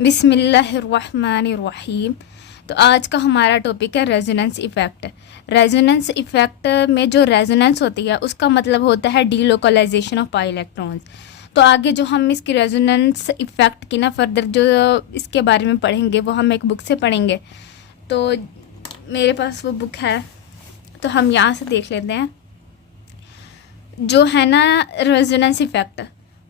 बिस्मिल्लाहिर्रहमानिर्रहीम। तो आज का हमारा टॉपिक है रेजोनेंस इफ़ेक्ट। रेजोनेंस इफ़ेक्ट में जो रेजोनेंस होती है उसका मतलब होता है डीलोकलाइजेशन ऑफ पाई इलेक्ट्रॉन्स। तो आगे जो हम इसकी रेजोनेंस इफ़ेक्ट की ना फर्दर जो इसके बारे में पढ़ेंगे वो हम एक बुक से पढ़ेंगे। तो मेरे पास वो बुक है, तो हम यहाँ से देख लेते हैं जो है ना रेजोनेंस इफ़ेक्ट।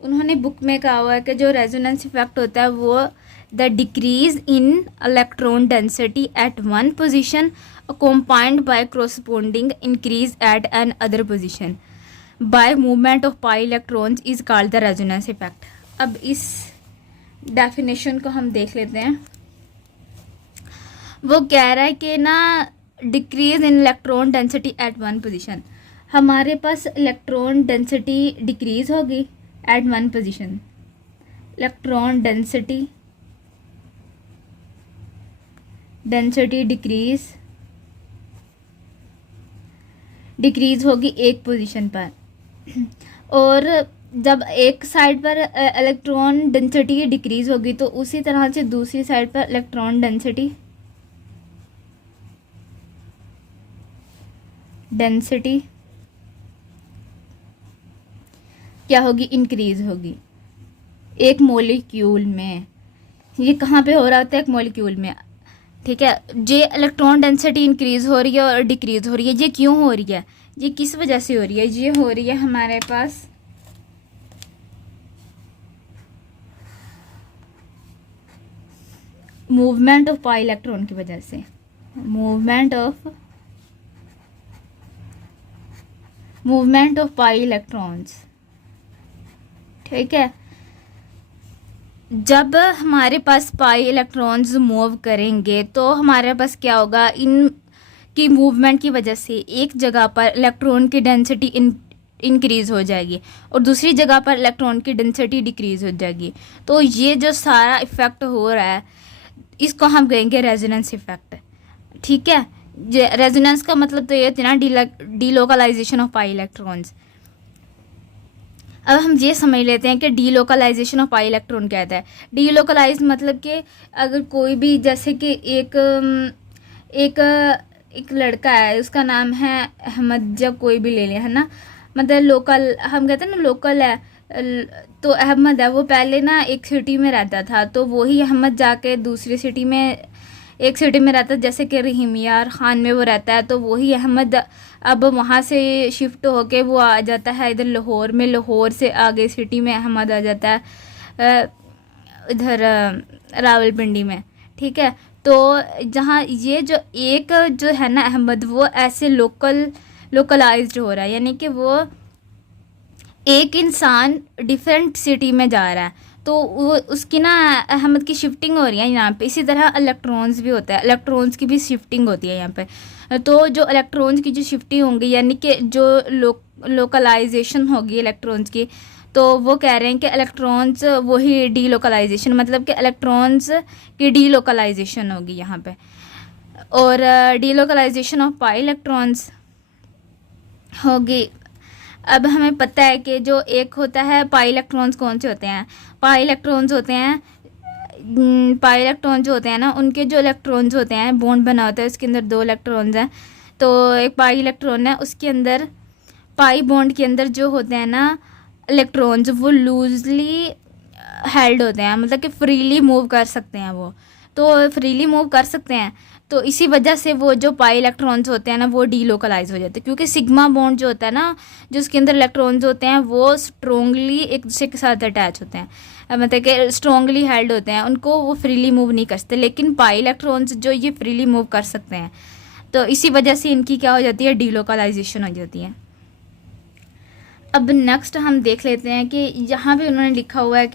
उन्होंने बुक में कहा हुआ है कि जो रेजोनेंस इफ़ेक्ट होता है वो the decrease in electron density at one position accompanied by corresponding increase at an other position by movement of pi electrons is called the resonance effect. अब इस डेफिनेशन को हम देख लेते हैं। वो कह रहा है कि ना decrease in electron density at one position, हमारे पास इलेक्ट्रॉन डेंसिटी डिक्रीज होगी at one position. Electron density decrease होगी एक पोजीशन पर। और जब एक साइड पर इलेक्ट्रॉन डेंसिटी डिक्रीज होगी तो उसी तरह से दूसरी साइड पर इलेक्ट्रॉन डेंसिटी क्या होगी, इंक्रीज होगी एक मॉलिक्यूल में। ये कहाँ पे हो रहा होता है, एक मॉलिक्यूल में। ठीक है, ये इलेक्ट्रॉन डेंसिटी इंक्रीज हो रही है और डिक्रीज हो रही है। ये क्यों हो रही है, ये किस वजह से हो रही है? ये हो रही है हमारे पास मूवमेंट ऑफ पाई इलेक्ट्रॉन की वजह से। Movement of pi electrons. ठीक है, जब हमारे पास पाई इलेक्ट्रॉन्स मूव करेंगे तो हमारे पास क्या होगा, इन की मूवमेंट की वजह से एक जगह पर इलेक्ट्रॉन की डेंसिटी इंक्रीज हो जाएगी और दूसरी जगह पर इलेक्ट्रॉन की डेंसिटी डिक्रीज हो जाएगी। तो ये जो सारा इफेक्ट हो रहा है इसको हम कहेंगे रेजोनेंस इफेक्ट। ठीक है, रेजोनेंस का मतलब तो ये होता है ना डीलोकलाइजेशन ऑफ पाई इलेक्ट्रॉन्स। अब हम ये समझ लेते हैं कि डीलोकलाइजेशन ऑफ पाई इलेक्ट्रॉन क्या होता है। डीलोकलाइज मतलब कि अगर कोई भी, जैसे कि एक लड़का है, उसका नाम है अहमद, जब कोई भी ले लिया है ना, मतलब लोकल, हम कहते हैं ना लोकल है। तो अहमद है, वो पहले ना एक सिटी में रहता था, तो वही अहमद जाके दूसरी सिटी में, एक सिटी में रहता है, जैसे कि रहीमियार खान में वो रहता है, तो वही अहमद अब वहाँ से शिफ्ट होके वो आ जाता है इधर लाहौर में, लाहौर से आगे सिटी में अहमद आ जाता है इधर रावलपिंडी में। ठीक है, तो जहाँ ये जो एक जो है ना अहमद, वो ऐसे लोकलाइज्ड हो रहा है, यानी कि वो एक इंसान डिफरेंट सिटी में जा रहा है, तो वो उसकी ना अहमद की शिफ्टिंग हो रही है यहाँ पे। इसी तरह इलेक्ट्रॉन्स भी होता है, इलेक्ट्रॉन्स की भी शिफ्टिंग होती है यहाँ पे। तो जो इलेक्ट्रॉन्स की जो शिफ्टिंग होंगी, यानी कि जो लोकलाइजेशन होगी इलेक्ट्रॉन्स की, तो वो कह रहे हैं कि इलेक्ट्रॉन्स वही डीलोकलाइजेशन, मतलब कि इलेक्ट्रॉन्स की डीलोकलाइजेशन होगी यहाँ पे। और डीलोकलाइजेशन ऑफ पाई इलेक्ट्रॉन्स होगी। अब हमें पता है कि जो एक होता है पाई इलेक्ट्रॉन्स, कौन से होते हैं? पाई इलेक्ट्रॉन्स होते हैं, पाई इलेक्ट्रॉन जो होते हैं ना, उनके जो इलेक्ट्रॉन्स होते हैं, बॉन्ड बना होता है, उसके अंदर दो इलेक्ट्रॉन्स हैं। तो एक पाई इलेक्ट्रॉन है, उसके अंदर पाई बॉन्ड के अंदर जो होते हैं ना इलेक्ट्रॉन्स, वो लूजली हेल्ड होते हैं, मतलब कि फ्रीली मूव कर सकते हैं वो। तो फ्रीली मूव कर सकते हैं, तो इसी वजह से वो जो पाई इलेक्ट्रॉन्स होते हैं ना वो डीलोकलाइज हो जाते हैं, क्योंकि सिग्मा बॉन्ड जो होता है ना, जो उसके अंदर इलेक्ट्रॉन्स होते हैं वो स्ट्रोंगली एक दूसरे के साथ अटैच होते हैं, मतलब कि स्ट्रोंगली हेल्ड होते हैं, उनको वो फ्रीली मूव नहीं कर सकते। लेकिन पाई इलेक्ट्रॉन्स जो ये फ्रीली मूव कर सकते हैं, तो इसी वजह से इनकी क्या हो जाती है, डीलोकलाइजेशन हो जाती है। अब नेक्स्ट हम देख लेते हैं कि यहाँ पे उन्होंने लिखा हुआ है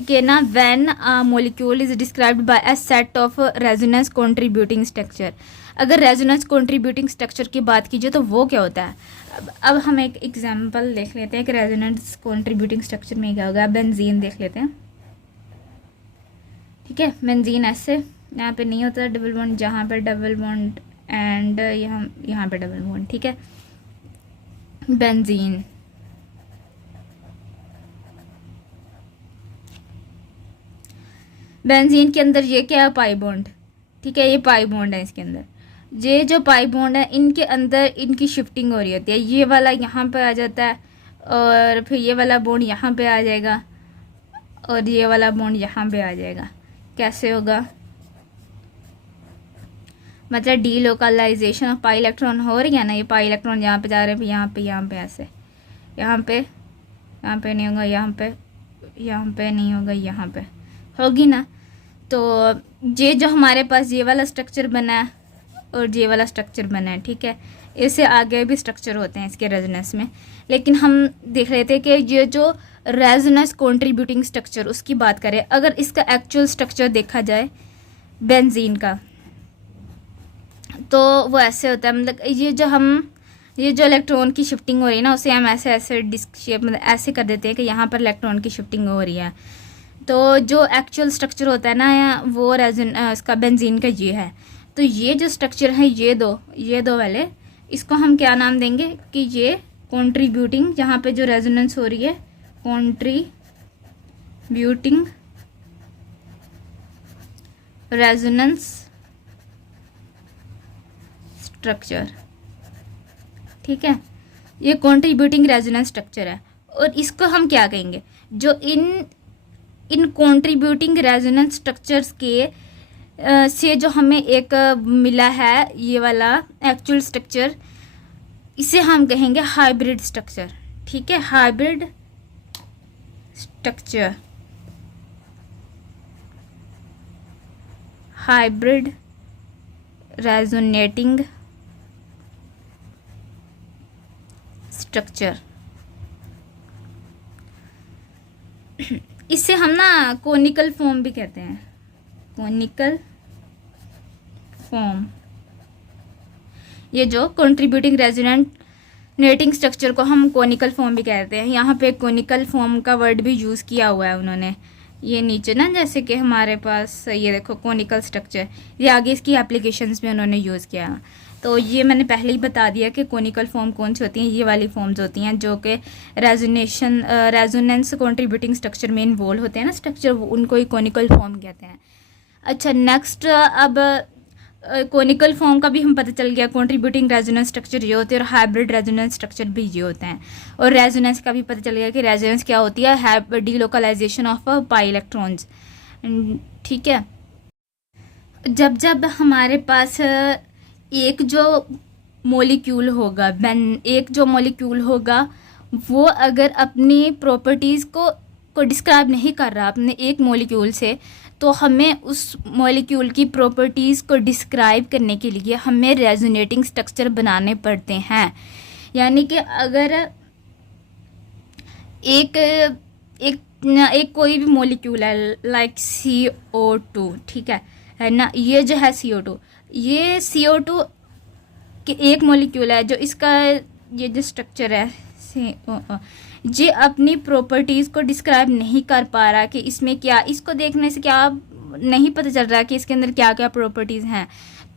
कि ना when a molecule is described bye a set of resonance contributing structure. अगर रेजोनेंस कंट्रीब्यूटिंग स्ट्रक्चर की बात कीजिए तो वो क्या होता है। अब हम एक एग्जांपल देख लेते हैं कि रेजोनेंस कंट्रीब्यूटिंग स्ट्रक्चर में क्या होगा। बेंजीन देख लेते हैं। ठीक है, बेंजीन ऐसे यहाँ पे नहीं होता डबल बॉन्ड, जहाँ पे डबल बॉन्ड एंड यहाँ पे डबल बॉन्ड। ठीक है, बेंजीन। बेंजीन के अंदर ये क्या है, पाई बॉन्ड, ठीक है, ये पाई बॉन्ड है इसके अंदर। ये जो पाई बॉन्ड है इनके अंदर इनकी शिफ्टिंग हो रही होती है, ये वाला यहाँ पे आ जाता है और फिर ये वाला बॉन्ड यहाँ पे आ जाएगा और ये वाला बॉन्ड यहाँ पे आ जाएगा। कैसे होगा, मतलब delocalisation of pi electron हो रही है ना, ये पाई इलेक्ट्रॉन यहाँ पे जा रहे हैं, यहाँ पे ऐसे, यहाँ पे नहीं होगा, यहाँ पे नहीं होगा, यहाँ पे होगी ना। तो ये जो हमारे पास ये वाला स्ट्रक्चर बना है और ये वाला स्ट्रक्चर बना है, ठीक है, इससे आगे भी स्ट्रक्चर होते हैं इसके रेजोनेंस में, लेकिन हम देख लेते हैं कि ये जो रेजोनेंस कंट्रीब्यूटिंग स्ट्रक्चर उसकी बात करें, अगर इसका एक्चुअल स्ट्रक्चर देखा जाए बेंजीन का, तो वो ऐसे होता है, मतलब ये जो इलेक्ट्रॉन की शिफ्टिंग हो रही है ना, उसे हम ऐसे डिस्क शेप, मतलब ऐसे कर देते हैं कि यहाँ पर इलेक्ट्रॉन की शिफ्टिंग हो रही है। तो जो एक्चुअल स्ट्रक्चर होता है ना वो इसका बेंजीन का ये है। तो ये जो स्ट्रक्चर है ये दो वाले, इसको हम क्या नाम देंगे कि ये कंट्रीब्यूटिंग, जहाँ पे जो रेजोनेंस हो रही है कंट्रीब्यूटिंग रेजोनेंस स्ट्रक्चर, ठीक है, ये कंट्रीब्यूटिंग रेजोनेंस स्ट्रक्चर है। और इसको हम क्या कहेंगे, जो इन कंट्रीब्यूटिंग रेजोनेंस स्ट्रक्चर्स के से जो हमें एक मिला है ये वाला एक्चुअल स्ट्रक्चर, इसे हम कहेंगे हाइब्रिड स्ट्रक्चर, ठीक है, hybrid structure, hybrid resonating structure. इससे हम ना कोनिकल फॉर्म भी कहते हैं, कोनिकल फॉर्म। ये जो कंट्रीब्यूटिंग रेजोनेटिंग स्ट्रक्चर को हम कोनिकल फॉर्म भी कहते हैं। यहाँ पे कोनिकल फॉर्म का वर्ड भी यूज़ किया हुआ है उन्होंने, ये नीचे ना, जैसे कि हमारे पास ये देखो कोनिकल स्ट्रक्चर, ये आगे इसकी एप्लीकेशंस में उन्होंने यूज़ किया। तो ये मैंने पहले ही बता दिया कि कोनिकल फॉर्म कौन सी होती हैं, ये वाली फॉर्म्स होती हैं जो कि रेजोनेंस कंट्रीब्यूटिंग स्ट्रक्चर में इन्वॉल्व होते हैं ना स्ट्रक्चर, उनको ही कोनिकल फॉर्म कहते हैं। अच्छा, नेक्स्ट अब कोनिकल फॉर्म का भी हम पता चल गया, कंट्रीब्यूटिंग रेजोनेंस स्ट्रक्चर ये होते हैं और हाइब्रिड रेजोनेंस स्ट्रक्चर भी ये होते हैं। और रेजोनेंस का भी पता चल गया कि रेजोनेंस क्या होती है, डीलोकलाइजेशन ऑफ पाई इलेक्ट्रॉन्स, ठीक है। जब हमारे पास एक जो मॉलिक्यूल होगा वो अगर अपनी प्रॉपर्टीज़ को डिस्क्राइब नहीं कर रहा अपने एक मॉलिक्यूल से, तो हमें उस मॉलिक्यूल की प्रॉपर्टीज़ को डिस्क्राइब करने के लिए हमें रेजोनेटिंग स्ट्रक्चर बनाने पड़ते हैं। यानी कि अगर एक कोई भी मॉलिक्यूल है लाइक CO2, ठीक है ना, ये जो है CO2, ये CO2 के एक मॉलिक्यूल है, जो इसका ये जो स्ट्रक्चर है ये अपनी प्रॉपर्टीज़ को डिस्क्राइब नहीं कर पा रहा कि इसमें क्या, इसको देखने से क्या नहीं पता चल रहा कि इसके अंदर क्या क्या प्रॉपर्टीज़ हैं।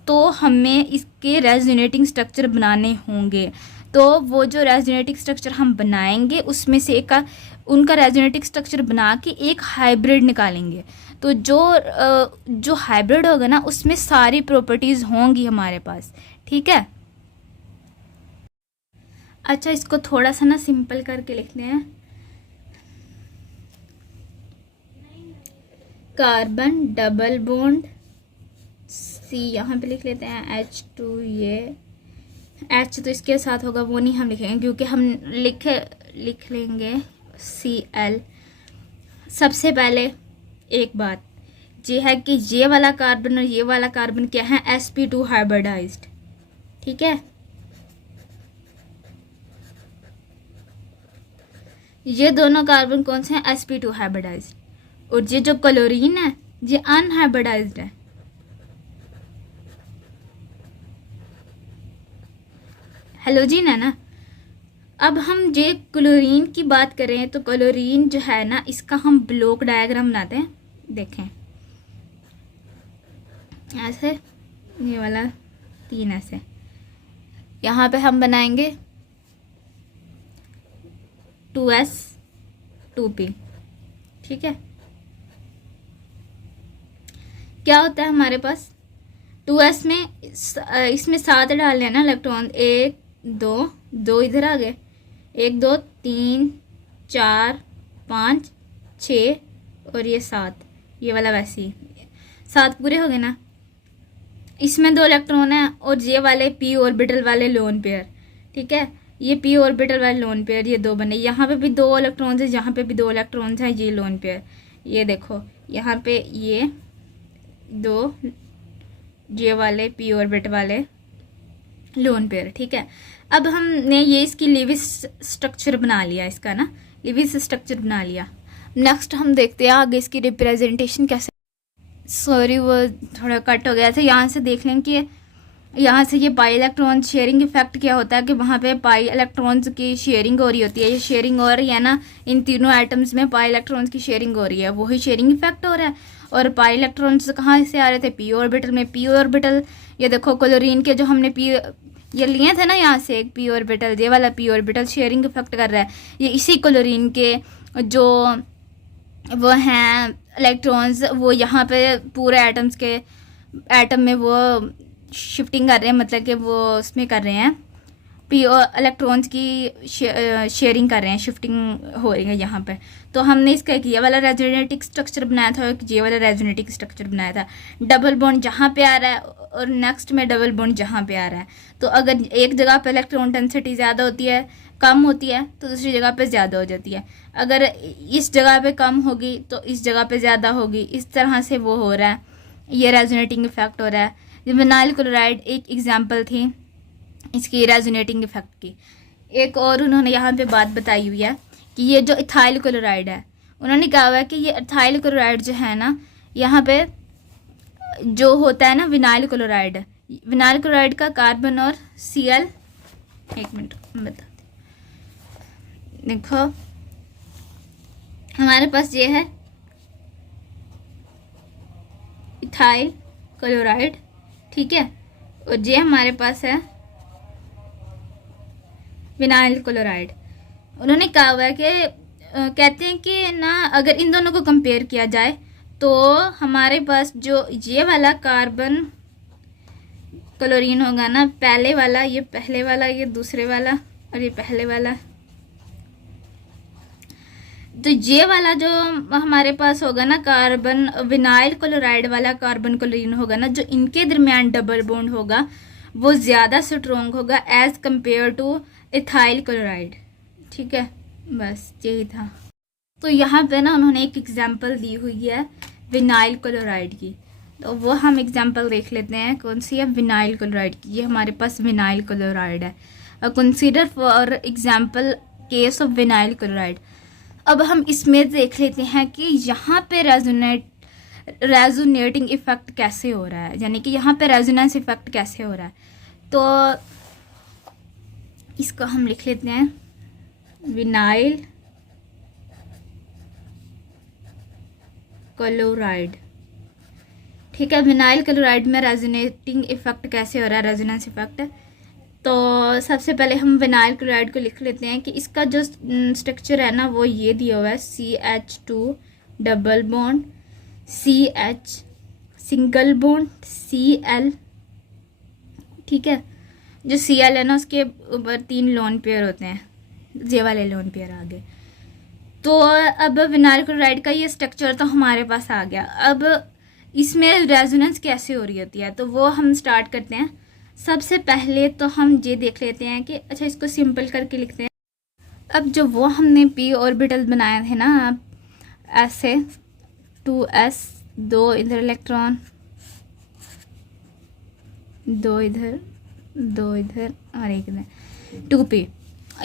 तो हमें इसके रेजोनेटिंग स्ट्रक्चर बनाने होंगे। तो वो जो रेजोनेटिंग स्ट्रक्चर हम बनाएंगे उसमें से एक उनका रेजोनेटिंग स्ट्रक्चर बना के एक हाइब्रिड निकालेंगे। तो जो हाइब्रिड होगा ना उसमें सारी प्रॉपर्टीज़ होंगी हमारे पास, ठीक है। अच्छा, इसको थोड़ा सा ना सिंपल करके लिखते हैं। कार्बन डबल बॉन्ड C, यहाँ पे लिख लेते हैं H2, ये H तो इसके साथ होगा वो नहीं हम लिखेंगे क्योंकि हम लिख लेंगे Cl। सबसे पहले एक बात ये है कि ये वाला कार्बन और ये वाला कार्बन क्या है, sp2 हाइब्रिडाइज्ड, ठीक है। ये दोनों कार्बन कौन से हैं, sp2 हाइब्रिडाइज्ड। और ये जो क्लोरीन है ये अनहाइब्रिडाइज्ड है, हेलोजीन है ना। अब हम ये क्लोरीन की बात करें तो क्लोरीन जो है ना, इसका हम ब्लॉक डायग्राम बनाते हैं, देखें ऐसे, ये वाला 3 ऐसे, यहाँ पे हम बनाएंगे 2s 2p, ठीक है। क्या होता है हमारे पास 2s में इसमें 7 डाल हैं ना इलेक्ट्रॉन, 1 2 2 इधर आ गए, 1 2 3 4 5 6 और ये 7, ये वाला वैसे ही 7 पूरे हो गए ना। इसमें 2 इलेक्ट्रॉन है और ये वाले p ऑर्बिटल वाले लोन पेयर, ठीक है, ये p ऑर्बिटल वाले लोन पेयर, ये 2 बने। यहाँ पे भी 2 इलेक्ट्रॉन्स है, यहाँ पे भी 2 इलेक्ट्रॉन्स हैं, ये लोन पेयर। ये देखो यहाँ पे ये 2 ये वाले p ऑर्बिट वाले लोन पेयर, ठीक है। अब हमने ये इसकी लिविस स्ट्रक्चर बना लिया, इसका ना लिविस स्ट्रक्चर बना लिया। नेक्स्ट हम देखते हैं आगे इसकी रिप्रेजेंटेशन कैसे, सॉरी वो थोड़ा कट हो गया था। यहाँ से देख लें कि यहाँ से ये पाई इलेक्ट्रॉन शेयरिंग इफेक्ट क्या होता है कि वहाँ पे पाई इलेक्ट्रॉन्स की शेयरिंग हो रही होती है, ये शेयरिंग हो रही है ना, इन तीनों एटम्स में पाई इलेक्ट्रॉन्स की शेयरिंग हो रही है, वही शेयरिंग इफेक्ट हो रहा है। और पाई इलेक्ट्रॉन्स कहाँ से आ रहे थे, पी ऑर्बिटल में। पी ऑर्बिटल ये देखो क्लोरीन के जो हमने पी ये लिए थे ना, यहाँ से एक पी ऑर्बिटल, ये वाला पी ऑर्बिटल शेयरिंग इफेक्ट कर रहा है। ये इसी क्लोरीन के जो वो हैं इलेक्ट्रॉन्स, वो यहाँ पे पूरे एटम्स के एटम में वो शिफ्टिंग कर रहे हैं, मतलब कि वो उसमें कर रहे हैं पी इलेक्ट्रॉन्स की शेयरिंग कर रहे हैं, शिफ्टिंग हो रही है यहाँ पे। तो हमने इसका एक ये वाला रेजोनेटिक स्ट्रक्चर बनाया था, एक ये वाला रेजोनेटिक स्ट्रक्चर बनाया था। डबल बॉन्ड जहाँ पे आ रहा है और नेक्स्ट में डबल बॉन्ड जहाँ पे आ रहा है, तो अगर एक जगह पे इलेक्ट्रॉन डेंसिटी ज़्यादा होती है, कम होती है, तो दूसरी जगह पे ज़्यादा हो जाती है। अगर इस जगह पे कम होगी तो इस जगह पे ज़्यादा होगी, इस तरह से वो हो रहा है, ये रेजोनेटिंग इफेक्ट हो रहा है। विनाइल क्लोराइड एक एग्जांपल थी इसकी रेजोनेटिंग इफेक्ट की। एक और उन्होंने यहाँ पे बात बताई हुई है कि ये जो इथाइल क्लोराइड है, उन्होंने कहा हुआ है कि ये इथाइल क्लोराइड जो है ना, यहाँ पे जो होता है ना विनाइल क्लोराइड का कार्बन और Cl, एक मिनट बताती, देखो हमारे पास ये है इथाइल क्लोराइड, ठीक है, और ये हमारे पास है विनाइल क्लोराइड। उन्होंने कहा हुआ है कि कहते हैं कि ना अगर इन दोनों को कंपेयर किया जाए तो हमारे पास जो ये वाला कार्बन क्लोरीन होगा ना, पहले वाला, ये पहले वाला, ये दूसरे वाला और ये पहले वाला, तो ये वाला जो हमारे पास होगा ना कार्बन विनाइल क्लोराइड वाला कार्बन क्लोरीन होगा ना, जो इनके दरमियान डबल बॉन्ड होगा वो ज़्यादा स्ट्रॉन्ग होगा as compare to ethyl chloride, ठीक है। बस यही था। तो यहाँ पे ना उन्होंने एक एग्जांपल दी हुई है विनाइल क्लोराइड की, तो वो हम एग्जांपल देख लेते हैं। कौन सी है, विनाइल क्लोराइड की। ये हमारे पास विनाइल क्लोराइड है, consider for example case of vinyl chloride. अब हम इसमें देख लेते हैं कि यहाँ पे रेजोनेटिंग इफेक्ट कैसे हो रहा है, यानी कि यहाँ पे रेजोनेंस इफेक्ट कैसे हो रहा है। तो इसको हम लिख लेते हैं विनाइल क्लोराइड, ठीक है। विनाइल क्लोराइड में रेजोनेटिंग इफेक्ट कैसे हो रहा है, रेजोनेंस इफेक्ट। तो सबसे पहले हम विनाइल क्लोराइड को लिख लेते हैं कि इसका जो स्ट्रक्चर है ना वो ये दिया हुआ है, CH2 double bond CH single bond Cl, ठीक है। जो Cl है ना उसके ऊपर 3 लोन पेयर होते हैं, ये वाले लोन पेयर आ गए। तो अब विनाइल क्लोराइड का ये स्ट्रक्चर तो हमारे पास आ गया। अब इसमें रेजोनेंस कैसे हो रही होती है तो वो हम स्टार्ट करते हैं। सबसे पहले तो हम ये देख लेते हैं कि अच्छा इसको सिंपल करके लिखते हैं। अब जो वो हमने p ऑर्बिटल बनाए थे ना ऐसे 2s, 2 इधर इलेक्ट्रॉन, 2 इधर, 2 इधर और एक इधर, 2p।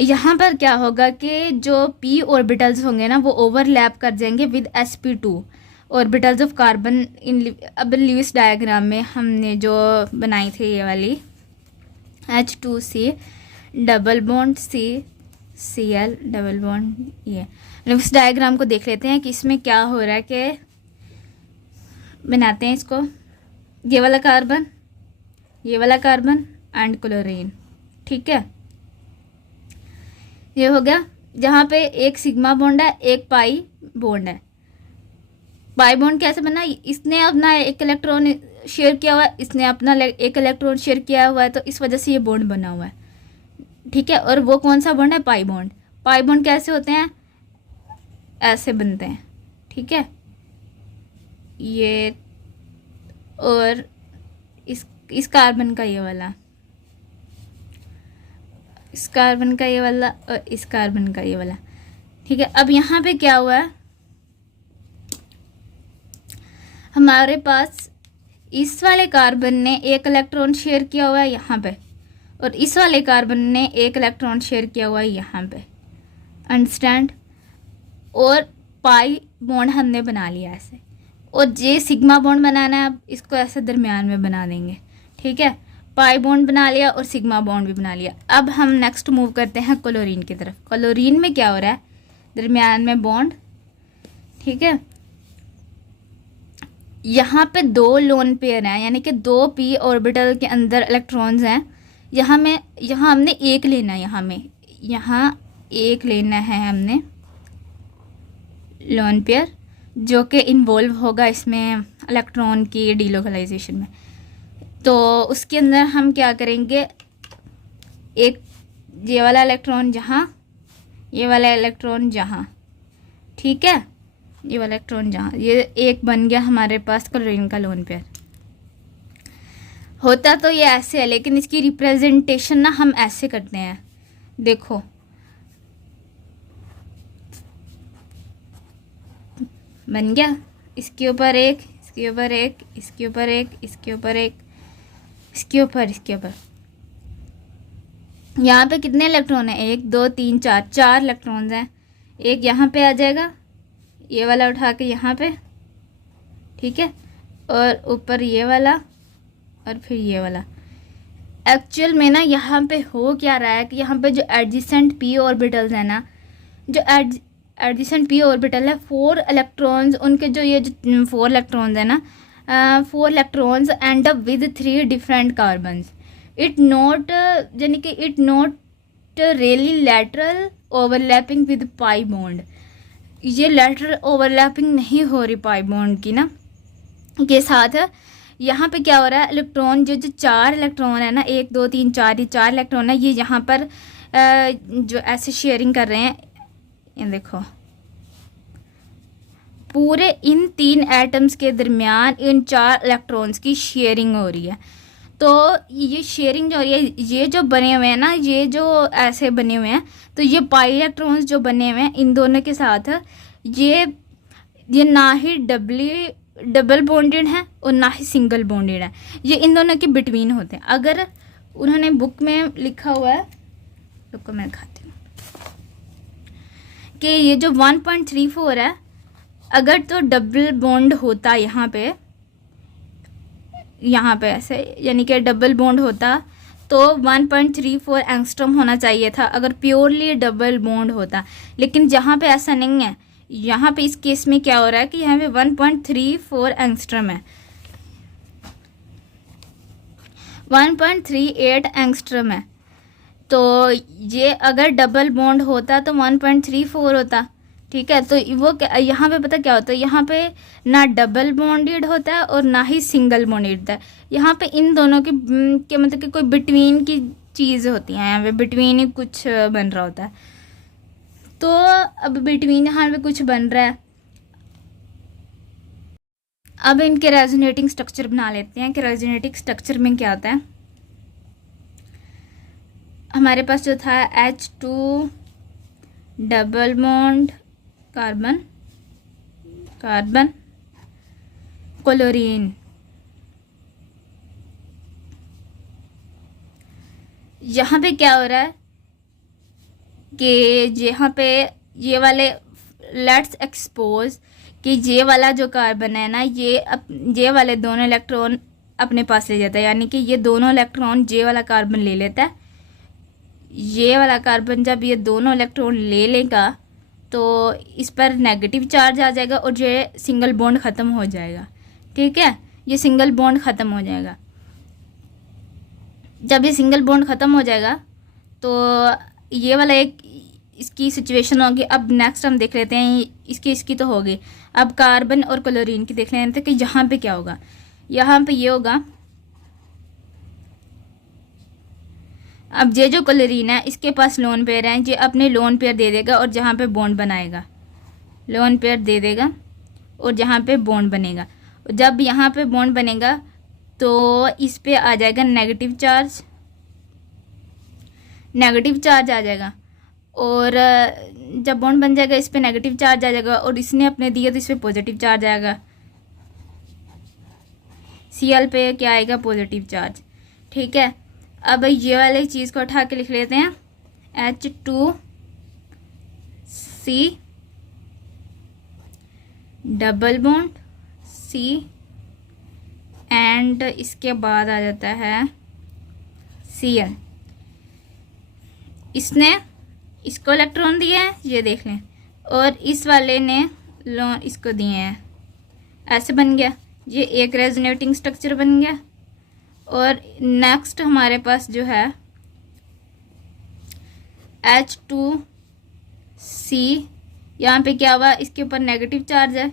यहाँ पर क्या होगा कि जो p ऑर्बिटल्स होंगे ना वो ओवरलैप कर जाएंगे with sp2 orbitals of carbon in. अब ल्यूइस डायग्राम में हमने जो बनाई थी ये वाली H2C double bond Cl double bond, ये ल्यूइस डायग्राम को देख लेते हैं कि इसमें क्या हो रहा है। कि बनाते हैं इसको, ये वाला कार्बन एंड क्लोरीन, ठीक है। ये हो गया, जहाँ पे एक सिग्मा बॉन्ड है, एक पाई बॉन्ड है, पाई बॉन्ड कैसे बना, इसने अपना एक इलेक्ट्रॉन शेयर किया हुआ है, इसने अपना एक इलेक्ट्रॉन शेयर किया हुआ है, तो इस वजह से ये बॉन्ड बना हुआ है, ठीक है। और वो कौन सा बॉन्ड है, पाई बॉन्ड। पाई बॉन्ड कैसे होते हैं, ऐसे बनते हैं, ठीक है। ये और इस कार्बन का ये वाला, इस कार्बन का ये वाला और इस कार्बन का ये वाला, ठीक है। अब यहाँ पे क्या हुआ है, हमारे पास इस वाले कार्बन ने एक इलेक्ट्रॉन शेयर किया हुआ है यहाँ पे, और इस वाले कार्बन ने एक इलेक्ट्रॉन शेयर किया हुआ है यहाँ पे, अंडरस्टैंड। और पाई बॉन्ड हमने बना लिया ऐसे, और जे सिग्मा बॉन्ड बनाना है, अब इसको ऐसे दरमियान में बना देंगे, ठीक है। पाई बॉन्ड बना लिया और सिग्मा बॉन्ड भी बना लिया। अब हम नेक्स्ट मूव करते हैं क्लोरीन की तरफ। क्लोरीन में क्या हो रहा है, दरमियान में बॉन्ड, ठीक है। यहाँ पे 2 लोन पेयर हैं, यानी कि 2 पी ऑर्बिटल के अंदर इलेक्ट्रॉन्स हैं। यहाँ हमने एक लेना है, यहाँ एक लेना है हमने लोन पेयर, जो कि इन्वॉल्व होगा इसमें इलेक्ट्रॉन की डीलोकलाइजेशन में। तो उसके अंदर हम क्या करेंगे, एक ये वाला इलेक्ट्रॉन जहाँ, ये वाला इलेक्ट्रॉन जहाँ, ठीक है, ये वाला इलेक्ट्रॉन जहाँ, ये एक बन गया हमारे पास क्लोरीन का लोन पेयर। होता तो ये ऐसे है, लेकिन इसकी रिप्रेजेंटेशन ना हम ऐसे करते हैं, देखो बन गया, इसके ऊपर एक, इसके ऊपर एक, इसके ऊपर एक, इसके ऊपर एक, इसके ऊपर। यहाँ पे कितने इलेक्ट्रॉन हैं, 1 2 3 4, 4 इलेक्ट्रॉन्स हैं। एक यहाँ पे आ जाएगा, ये वाला उठा के यहाँ पे, ठीक है, और ऊपर ये वाला और फिर ये वाला। एक्चुअल में ना यहाँ पे हो क्या रहा है कि यहाँ पे जो एडजेसेंट पी ऑर्बिटल्स हैं ना, जो एडजेसेंट पी ऑर्बिटल है, 4 इलेक्ट्रॉन्स, उनके जो ये जो 4 इलेक्ट्रॉन्स है ना, 4 electrons and up with 3 different carbons. It not, यानी कि it not really lateral overlapping with pi bond. ये लेटरल ओवरलैपिंग नहीं हो रही पाई बॉन्ड की ना के साथ। यहाँ पे क्या हो रहा है, इलेक्ट्रॉन जो 4 इलेक्ट्रॉन है ना, 1 2 3 4, ये 4 इलेक्ट्रॉन है, ये यहाँ पर जो ऐसे शेयरिंग कर रहे हैं, ये देखो पूरे इन 3 एटम्स के दरमियान इन 4 इलेक्ट्रॉन्स की शेयरिंग हो रही है। तो ये शेयरिंग जो हो रही है, ये जो बने हुए हैं ना, ये जो ऐसे बने हुए हैं, तो ये पाई इलेक्ट्रॉन्स जो बने हुए हैं इन दोनों के साथ, ये ना ही डबल बॉन्डेड है और ना ही सिंगल बॉन्डेड है, ये इन दोनों के बिटवीन होते हैं। अगर उन्होंने बुक में लिखा हुआ है, तो मैं दिखाती हूँ कि ये जो 1.34 है, अगर तो डबल बॉन्ड होता यहाँ पे ऐसे, यानी कि डबल बॉन्ड होता तो 1.34 एंगस्ट्रॉम होना चाहिए था, अगर प्योरली डबल बॉन्ड होता। लेकिन जहाँ पे ऐसा नहीं है, यहाँ पे इस केस में क्या हो रहा है कि यहाँ पे 1.34 एंगस्ट्रॉम है, 1.38 एंगस्ट्रॉम है। तो ये अगर डबल बॉन्ड होता तो 1.34 होता, ठीक है। तो वो यहाँ पे पता क्या होता है, यहाँ पे ना डबल बॉन्डेड होता है और ना ही सिंगल बॉन्डेड होता है। यहाँ पे इन दोनों के मतलब कि कोई बिटवीन की चीज़ होती हैं, यहाँ पे बिटवीन ही कुछ बन रहा होता है। तो अब बिटवीन यहाँ पे कुछ बन रहा है। अब इनके रेजोनेटिंग स्ट्रक्चर बना लेते हैं कि रेजोनेटिंग स्ट्रक्चर में क्या आता है। हमारे पास जो था H2 double bond carbon carbon chlorine, यहाँ पे क्या हो रहा है कि यहाँ पे ये वाले लेट्स एक्सपोज कि ये वाला जो कार्बन है ना, ये वाले दोनों इलेक्ट्रॉन अपने पास ले जाता है, यानी कि ये दोनों इलेक्ट्रॉन ये वाला कार्बन ले लेता है। ये वाला कार्बन जब ये दोनों इलेक्ट्रॉन ले लेगा तो इस पर नेगेटिव चार्ज आ जाएगा और ये सिंगल बॉन्ड ख़त्म हो जाएगा, ठीक है। ये सिंगल बॉन्ड ख़त्म हो जाएगा। जब ये सिंगल बॉन्ड ख़त्म हो जाएगा तो ये वाला एक इसकी सिचुएशन होगी। अब नेक्स्ट हम देख लेते हैं, इसकी तो होगी। अब कार्बन और क्लोरीन की देख लेते हैं कि यहाँ पे क्या होगा। यहाँ पे ये होगा, अब ये जो क्लोरीन है इसके पास लोन पेयर है, ये अपने लोन पेयर दे देगा और जहाँ पे बॉन्ड बनाएगा, लोन पेयर दे देगा और जहाँ पे बॉन्ड बनेगा, जब यहाँ पे बॉन्ड बनेगा तो इस पे आ जाएगा नेगेटिव चार्ज, नेगेटिव चार्ज आ जाएगा। और जब बॉन्ड बन जाएगा इस पे नेगेटिव चार्ज आ जाएगा और इसने अपने दिया तो इस पे पॉजिटिव चार्ज आएगा। Cl पे क्या आएगा, पॉजिटिव चार्ज। ठीक है, अब ये वाली चीज़ को उठा के लिख लेते हैं, H2C double bond C and इसके बाद आ जाता है Cl। इसने इसको इलेक्ट्रॉन दिए हैं, ये देख लें, और इस वाले ने लोन इसको दिए हैं, ऐसे बन गया, ये एक रेजोनेटिंग स्ट्रक्चर बन गया। और नेक्स्ट हमारे पास जो है H2C, यहाँ पे क्या हुआ, इसके ऊपर नेगेटिव चार्ज है,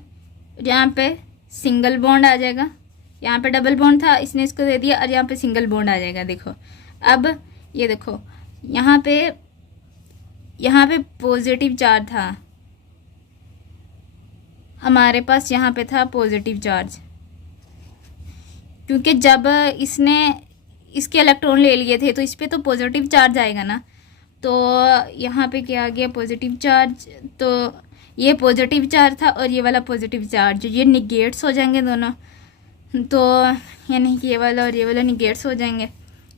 यहाँ पे सिंगल बॉन्ड आ जाएगा, यहाँ पे डबल बॉन्ड था इसने इसको दे दिया और यहाँ पे सिंगल बॉन्ड आ जाएगा। देखो अब ये देखो, यहाँ पे पॉजिटिव चार्ज था हमारे पास, यहाँ पे था पॉजिटिव चार्ज, क्योंकि जब इसने इसके इलेक्ट्रॉन ले लिए थे तो इस पे तो पॉजिटिव चार्ज आएगा ना, तो यहाँ पे क्या आ गया, पॉजिटिव चार्ज। तो ये पॉजिटिव चार्ज था और ये वाला पॉजिटिव चार्ज, ये निगेट्स हो जाएंगे दोनों, तो यानी कि ये वाला और ये वाला निगेट्स हो जाएंगे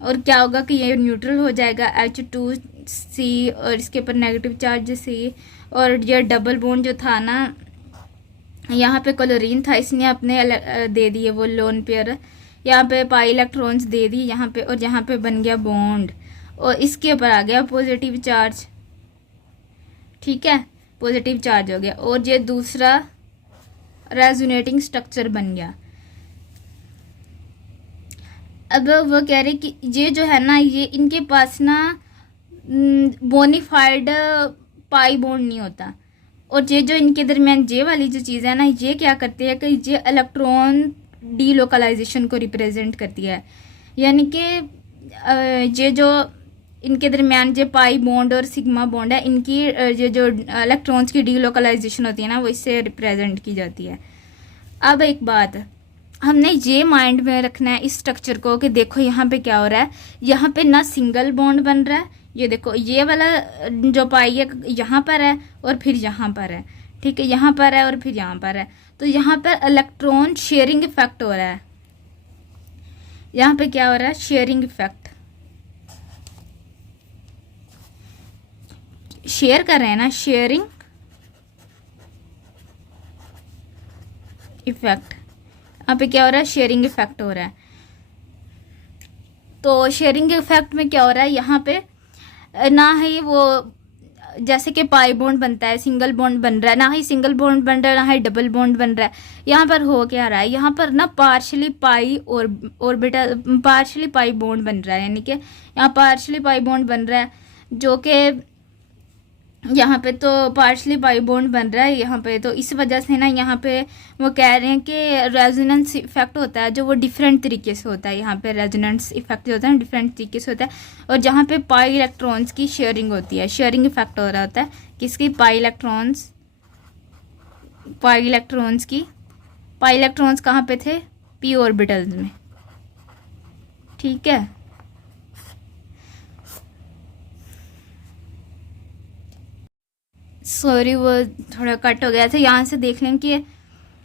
और क्या होगा कि ये न्यूट्रल हो जाएगा, H2C और इसके ऊपर नेगेटिव चार्ज C। और ये डबल बॉन्ड जो था ना, यहाँ पे क्लोरीन था, इसने अपने दे दिए वो लोन पेयर, यहाँ पे पाई इलेक्ट्रॉन्स दे दी यहाँ पे, और यहाँ पे बन गया बॉन्ड और इसके ऊपर आ गया पॉजिटिव चार्ज। ठीक है, पॉजिटिव चार्ज हो गया और ये दूसरा रेजोनेटिंग स्ट्रक्चर बन गया। अब वो कह रहे कि ये जो है ना, ये इनके पास ना बोनीफाइड पाई बॉन्ड नहीं होता, और ये जो इनके दरमियान ये वाली जो चीज़ है ना, ये क्या करती है कि ये इलेक्ट्रॉन डीलोकलाइजेशन को रिप्रेजेंट करती है, यानी कि ये जो इनके दरमियान जो पाई बॉन्ड और सिग्मा बॉन्ड है, इनकी ये जो इलेक्ट्रॉन्स की डीलोकलाइजेशन होती है ना, वो इससे रिप्रेजेंट की जाती है। अब एक बात हमने ये माइंड में रखना है इस स्ट्रक्चर को कि देखो यहाँ पे क्या हो रहा है, यहाँ पे ना सिंगल बॉन्ड बन रहा है, ये देखो ये वाला जो पाई है यहाँ पर है और फिर यहाँ पर है, ठीक है, यहाँ पर है और फिर यहाँ पर है, तो यहाँ पर इलेक्ट्रॉन शेयरिंग इफेक्ट हो रहा है। यहाँ पे क्या हो रहा है, शेयरिंग इफेक्ट, शेयर कर रहे हैं ना, शेयरिंग इफेक्ट, यहाँ पे क्या हो रहा है, शेयरिंग इफेक्ट हो रहा है। तो शेयरिंग इफेक्ट में क्या हो रहा है, यहाँ पे ना ही वो जैसे कि पाई बॉन्ड बनता है, सिंगल बॉन्ड बन रहा है, ना ही सिंगल बॉन्ड बन रहा है, ना ही डबल बॉन्ड बन रहा है। यहाँ पर हो क्या रहा है, यहाँ पर ना पार्शली पाई और ऑर्बिटल, पार्शली पाई बॉन्ड बन रहा है, यानी कि यहाँ पार्शली पाई बॉन्ड बन रहा है, जो कि यहाँ पे तो पार्शली पाई बॉन्ड बन रहा है यहाँ पे, तो इस वजह से ना यहाँ पे वो कह रहे हैं कि रेजोनेंस इफेक्ट होता है जो वो डिफरेंट तरीके से होता है। यहाँ पे रेजोनेंस इफेक्ट जो होता है डिफरेंट तरीके से होता है, और जहाँ पे पाई इलेक्ट्रॉन्स की शेयरिंग होती है, शेयरिंग इफेक्ट हो रहा होता है किसकी, पाई इलेक्ट्रॉन्स कहाँ पे थे, पी ऑर्बिटल्स में। ठीक है, सॉरी वो थोड़ा कट हो गया था। यहाँ से देख लें कि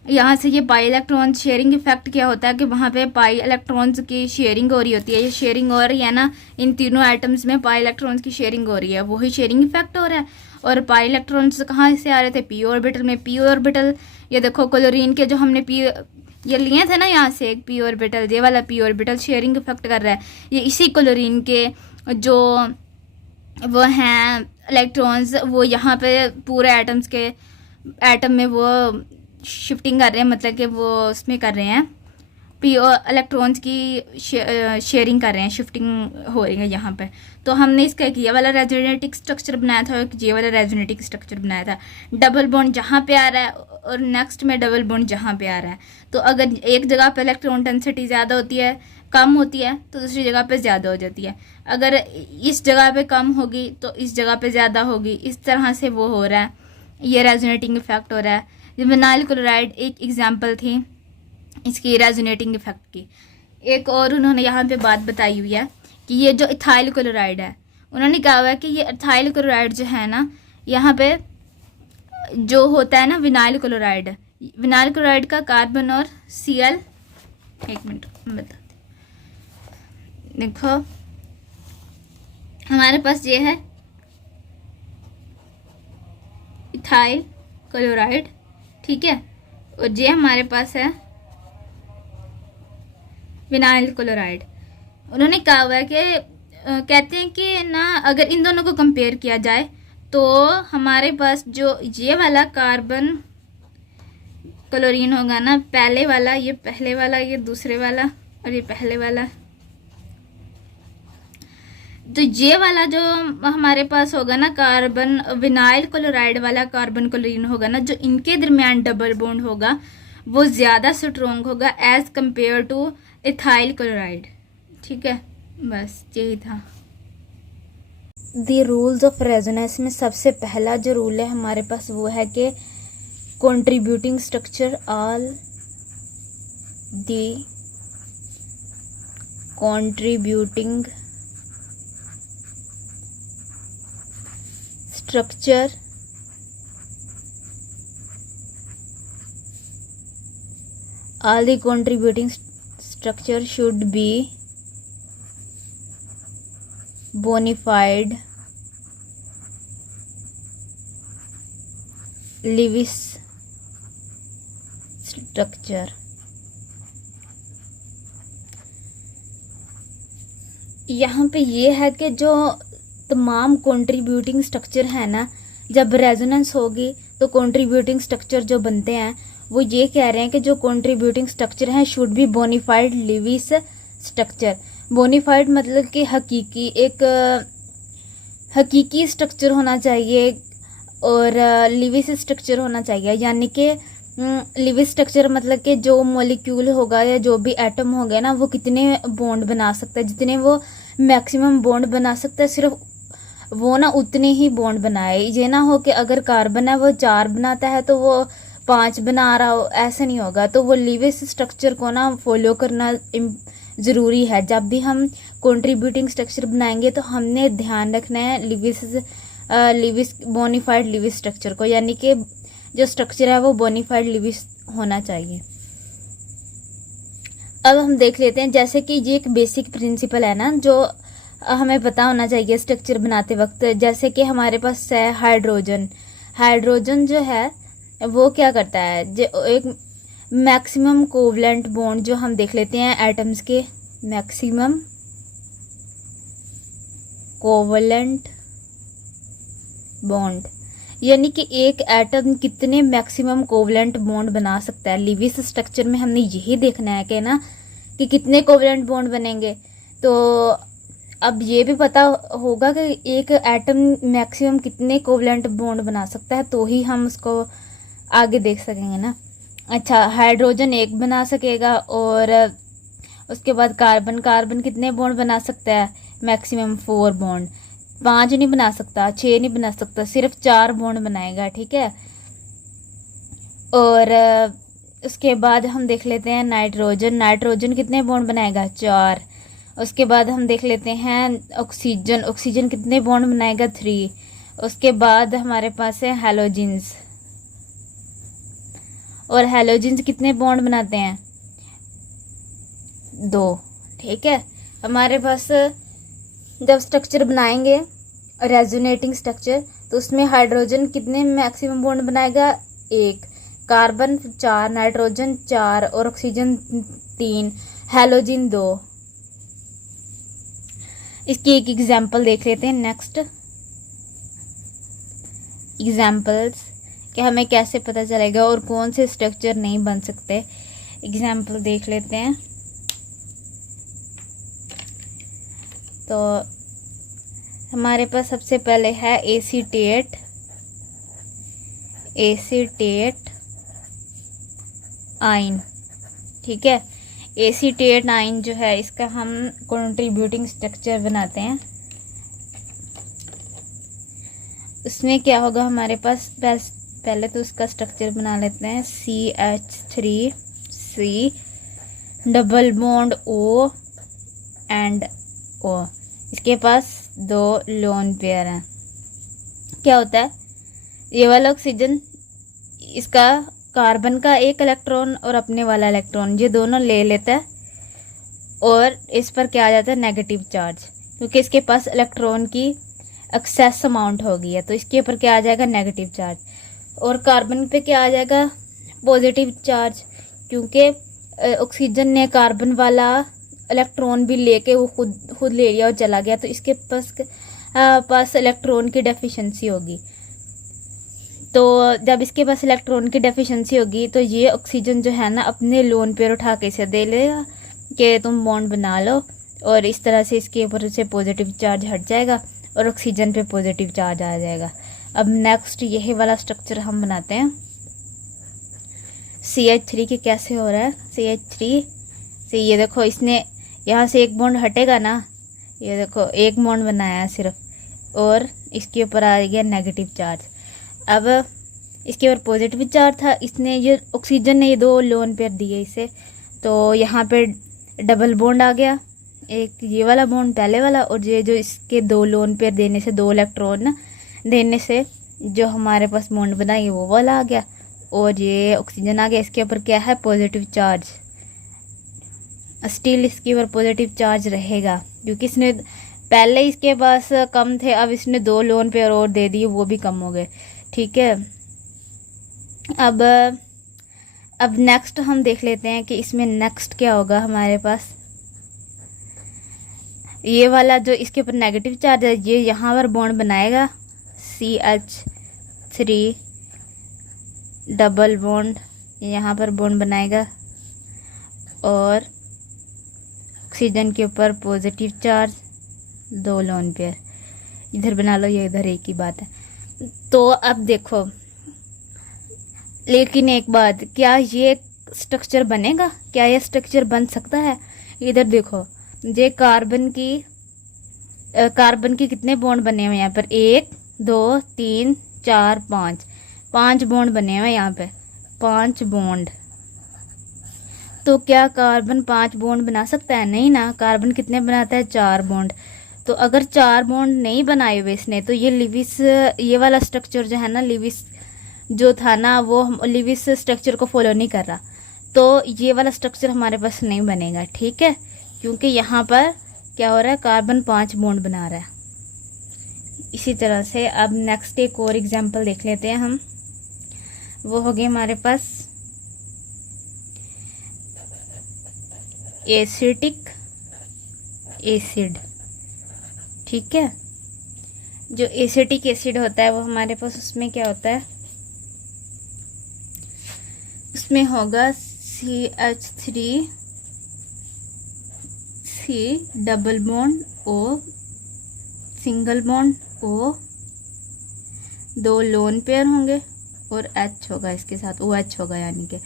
यहाँ से ये पाई इलेक्ट्रॉन शेयरिंग इफेक्ट क्या होता है कि वहाँ पे पाई इलेक्ट्रॉन्स की शेयरिंग हो रही होती है, ये शेयरिंग हो रही है ना, इन तीनों एटम्स में पाई इलेक्ट्रॉन्स की शेयरिंग हो रही है, वही शेयरिंग इफेक्ट हो रहा है। और पाई इलेक्ट्रॉन्स कहाँ से आ रहे थे, पी ऑर्बिटल में। पी ऑर्बिटल ये देखो क्लोरीन के जो हमने पी ये लिए थे ना, यहाँ से एक पी ऑर्बिटल, ये वाला पी ऑर्बिटल शेयरिंग इफेक्ट कर रहा है, ये इसी क्लोरीन के जो वो हैं इलेक्ट्रॉन्स, वो यहाँ पे पूरे एटम में वो शिफ्टिंग कर रहे हैं, मतलब कि वो उसमें कर रहे हैं, पी इलेक्ट्रॉन्स की शेयरिंग कर रहे हैं, शिफ्टिंग हो रही है यहाँ पे। तो हमने इसका एक ये वाला रेजोनेटिक स्ट्रक्चर बनाया था और एक ये वाला रेजोनेटिक स्ट्रक्चर बनाया था। डबल बॉन्ड जहाँ पे आ रहा है और नेक्स्ट में डबल बॉन्ड जहाँ पे आ रहा है, तो अगर एक जगह पे इलेक्ट्रॉन डेंसिटी ज़्यादा होती है, कम होती है, तो दूसरी जगह पे ज़्यादा हो जाती है। अगर इस जगह पे कम होगी तो इस जगह पे ज़्यादा होगी, इस तरह से वो हो रहा है, ये रेजोनेटिंग इफेक्ट हो रहा है। विनाइल क्लोराइड एक एग्जाम्पल थी इसकी रेजोनेटिंग इफेक्ट की। एक और उन्होंने यहाँ पे बात बताई हुई है कि ये जो इथाइल क्लोराइड है, उन्होंने कहा हुआ है कि ये इथाइल क्लोराइड जो है ना, यहाँ पे जो होता है ना विनाइल क्लोराइड का कार्बन और Cl, एक मिनट बताते, देखो हमारे पास ये है इथाइल क्लोराइड, ठीक है, और ये हमारे पास है विनाइल क्लोराइड। उन्होंने कहा हुआ है कि कहते हैं कि ना अगर इन दोनों को कंपेयर किया जाए तो हमारे पास जो ये वाला कार्बन क्लोरीन होगा ना, पहले वाला, ये पहले वाला, ये दूसरे वाला और ये पहले वाला, तो ये वाला जो हमारे पास होगा ना कार्बन विनाइल क्लोराइड वाला कार्बन क्लोरीन होगा ना, जो इनके दरमियान डबल बॉन्ड होगा वो ज़्यादा स्ट्रोंग होगा as compare to ethyl chloride. ठीक है, बस यही था। दी रूल्स ऑफ रेजोनेंस में सबसे पहला जो रूल है हमारे पास वो है कि contributing structure, all the contributing structure all the contributing structure should be bona fide Lewis structure। यहाँ पे ये है कि जो तमाम कंट्रीब्यूटिंग स्ट्रक्चर है ना, जब रेजोनेंस होगी तो कंट्रीब्यूटिंग स्ट्रक्चर जो बनते हैं वो ये कह रहे हैं कि जो कंट्रीब्यूटिंग स्ट्रक्चर हैं should be bona fide Lewis structure. Bona fide मतलब कि हकीकी, एक हकीकी स्ट्रक्चर होना चाहिए और लिविस स्ट्रक्चर होना चाहिए। यानी कि लिविस स्ट्रक्चर मतलब कि जो मॉलिक्यूल होगा या जो भी एटम हो गया ना, वो कितने बॉन्ड बना सकता है, जितने वो मैक्सिमम बॉन्ड बना सकता है सिर्फ वो ना उतने ही बॉन्ड बनाए। ये ना हो कि अगर कार्बन है वो 4 बनाता है तो वो 5 बना रहा हो, ऐसा नहीं होगा। तो वो लिविस स्ट्रक्चर को ना फॉलो करना ज़रूरी है। जब भी हम कंट्रीब्यूटिंग स्ट्रक्चर बनाएंगे तो हमने ध्यान रखना है लिविस बोनीफाइड लिविस स्ट्रक्चर को, यानी कि जो स्ट्रक्चर है वो बोनीफाइड लिविस होना चाहिए। अब हम देख लेते हैं, जैसे कि ये एक बेसिक प्रिंसिपल है ना जो हमें पता होना चाहिए स्ट्रक्चर बनाते वक्त। जैसे कि हमारे पास है हाइड्रोजन जो है वो क्या करता है, जो एक मैक्सिमम कोवलेंट बॉन्ड जो हम देख लेते हैं एटम्स के, मैक्सिमम कोवलेंट बॉन्ड, यानी कि एक एटम कितने मैक्सिमम कोवलेंट बॉन्ड बना सकता है। लिविस स्ट्रक्चर में हमने यही देखना है कि ना कि कितने कोवलेंट बॉन्ड बनेंगे। तो अब ये भी पता होगा कि एक एटम मैक्सिमम कितने कोवलेंट बॉन्ड बना सकता है, तो ही हम उसको आगे देख सकेंगे ना। अच्छा, हाइड्रोजन 1 बना सकेगा और उसके बाद कार्बन कितने बॉन्ड बना सकता है, मैक्सिमम 4 बॉन्ड। 5 नहीं बना सकता, 6 नहीं बना सकता, सिर्फ 4 बॉन्ड बनाएगा। ठीक है, और उसके बाद हम देख लेते हैं नाइट्रोजन कितने बॉन्ड बनाएगा, 4। उसके बाद हम देख लेते हैं ऑक्सीजन कितने बॉन्ड बनाएगा, 3। उसके बाद हमारे पास है हैलोजेंस, और हैलोजेंस कितने बॉन्ड बनाते हैं, 2। ठीक है, हमारे पास जब स्ट्रक्चर बनाएंगे रेजोनेटिंग स्ट्रक्चर तो उसमें हाइड्रोजन कितने मैक्सिमम बॉन्ड बनाएगा, 1, कार्बन 4, नाइट्रोजन 4 और ऑक्सीजन 3, हैलोजन 2। इसकी एक एग्जांपल देख लेते हैं। नेक्स्ट एग्जांपल्स कि हमें कैसे पता चलेगा और कौन से स्ट्रक्चर नहीं बन सकते। एग्जांपल देख लेते हैं। तो हमारे पास सबसे पहले है एसीटेट आइन। ठीक है, एसीटेट आइन जो है इसका हम कंट्रीब्यूटिंग स्ट्रक्चर बनाते हैं। उसमें क्या होगा हमारे पास, पहले तो उसका स्ट्रक्चर बना लेते हैं। CH3C double bond O and O। इसके पास 2 लोन पेयर हैं। क्या होता है, ये वाला ऑक्सीजन इसका कार्बन का एक इलेक्ट्रॉन और अपने वाला इलेक्ट्रॉन ये दोनों ले लेता है और इस पर क्या आ जाता है, नेगेटिव चार्ज, क्योंकि इसके पास इलेक्ट्रॉन की एक्सेस अमाउंट हो गई है तो इसके ऊपर क्या आ जाएगा, नेगेटिव चार्ज। और कार्बन पे क्या आ जाएगा, पॉजिटिव चार्ज, क्योंकि ऑक्सीजन ने कार्बन वाला इलेक्ट्रॉन भी लेके वो खुद ले लिया और चला गया, तो इसके पास इलेक्ट्रॉन की डेफिशिएंसी होगी। तो जब इसके पास इलेक्ट्रॉन की डेफिशिएंसी होगी तो ये ऑक्सीजन जो है ना अपने लोन पेयर उठा के इसे दे लेगा कि तुम बॉन्ड बना लो, और इस तरह से इसके ऊपर से पॉजिटिव चार्ज हट जाएगा और ऑक्सीजन पे पॉजिटिव चार्ज आ जाएगा। अब नेक्स्ट यही वाला स्ट्रक्चर हम बनाते हैं। CH3 के कैसे हो रहा है, CH3 से ये देखो इसने यहाँ से एक बॉन्ड हटेगा ना, ये देखो एक बॉन्ड बनाया सिर्फ, और इसके ऊपर आ गया नेगेटिव चार्ज। अब इसके ऊपर पॉजिटिव चार्ज था, इसने ये ऑक्सीजन ने ये 2 लोन पेयर दिए इसे, तो यहाँ पे डबल बॉन्ड आ गया, एक ये वाला बॉन्ड पहले वाला, और ये जो इसके 2 लोन पेयर देने से 2 इलेक्ट्रॉन देने से जो हमारे पास बॉन्ड बना ये वो वाला आ गया, और ये ऑक्सीजन आ गया। इसके ऊपर क्या है, पॉजिटिव चार्ज, स्टिल इसके ऊपर पॉजिटिव चार्ज रहेगा, क्योंकि इसने पहले इसके पास कम थे, अब इसने 2 लोन पेयर और दे दिए, वो भी कम हो गए। ठीक है, अब नेक्स्ट हम देख लेते हैं कि इसमें नेक्स्ट क्या होगा हमारे पास। ये वाला जो इसके ऊपर नेगेटिव चार्ज है ये यहाँ पर बॉन्ड बनाएगा, CH3 डबल बॉन्ड यहाँ पर बॉन्ड बनाएगा, और ऑक्सीजन के ऊपर पॉजिटिव चार्ज 2 लोन पेयर, इधर बना लो, ये इधर एक ही बात है। तो अब देखो, लेकिन एक बात, क्या ये स्ट्रक्चर बनेगा, क्या ये स्ट्रक्चर बन सकता है? इधर देखो, ये कार्बन की कितने बॉन्ड बने हुए हैं यहाँ पर, 1 2 3 4 5 बॉन्ड बने हुए हैं यहाँ पे, 5 बॉन्ड। तो क्या कार्बन 5 बॉन्ड बना सकता है? नहीं ना, कार्बन कितने बनाता है, 4 बॉन्ड। तो अगर 4 बॉन्ड नहीं बनाए हुए इसने, तो ये लिविस, ये वाला स्ट्रक्चर जो है ना, लिविस जो था ना, वो लिविस स्ट्रक्चर को फॉलो नहीं कर रहा, तो ये वाला स्ट्रक्चर हमारे पास नहीं बनेगा। ठीक है, क्योंकि यहाँ पर क्या हो रहा है, कार्बन 5 बॉन्ड बना रहा है। इसी तरह से अब नेक्स्ट एक और एग्जांपल देख लेते हैं हम, वो हो गए हमारे पास एसिटिक एसिड। ठीक है, जो एसिटिक एसिड होता है वो हमारे पास उसमें क्या होता है, उसमें होगा CH3C double bond O single bond O, 2 lone pair होंगे और H होगा इसके साथ, OH होगा, यानी कि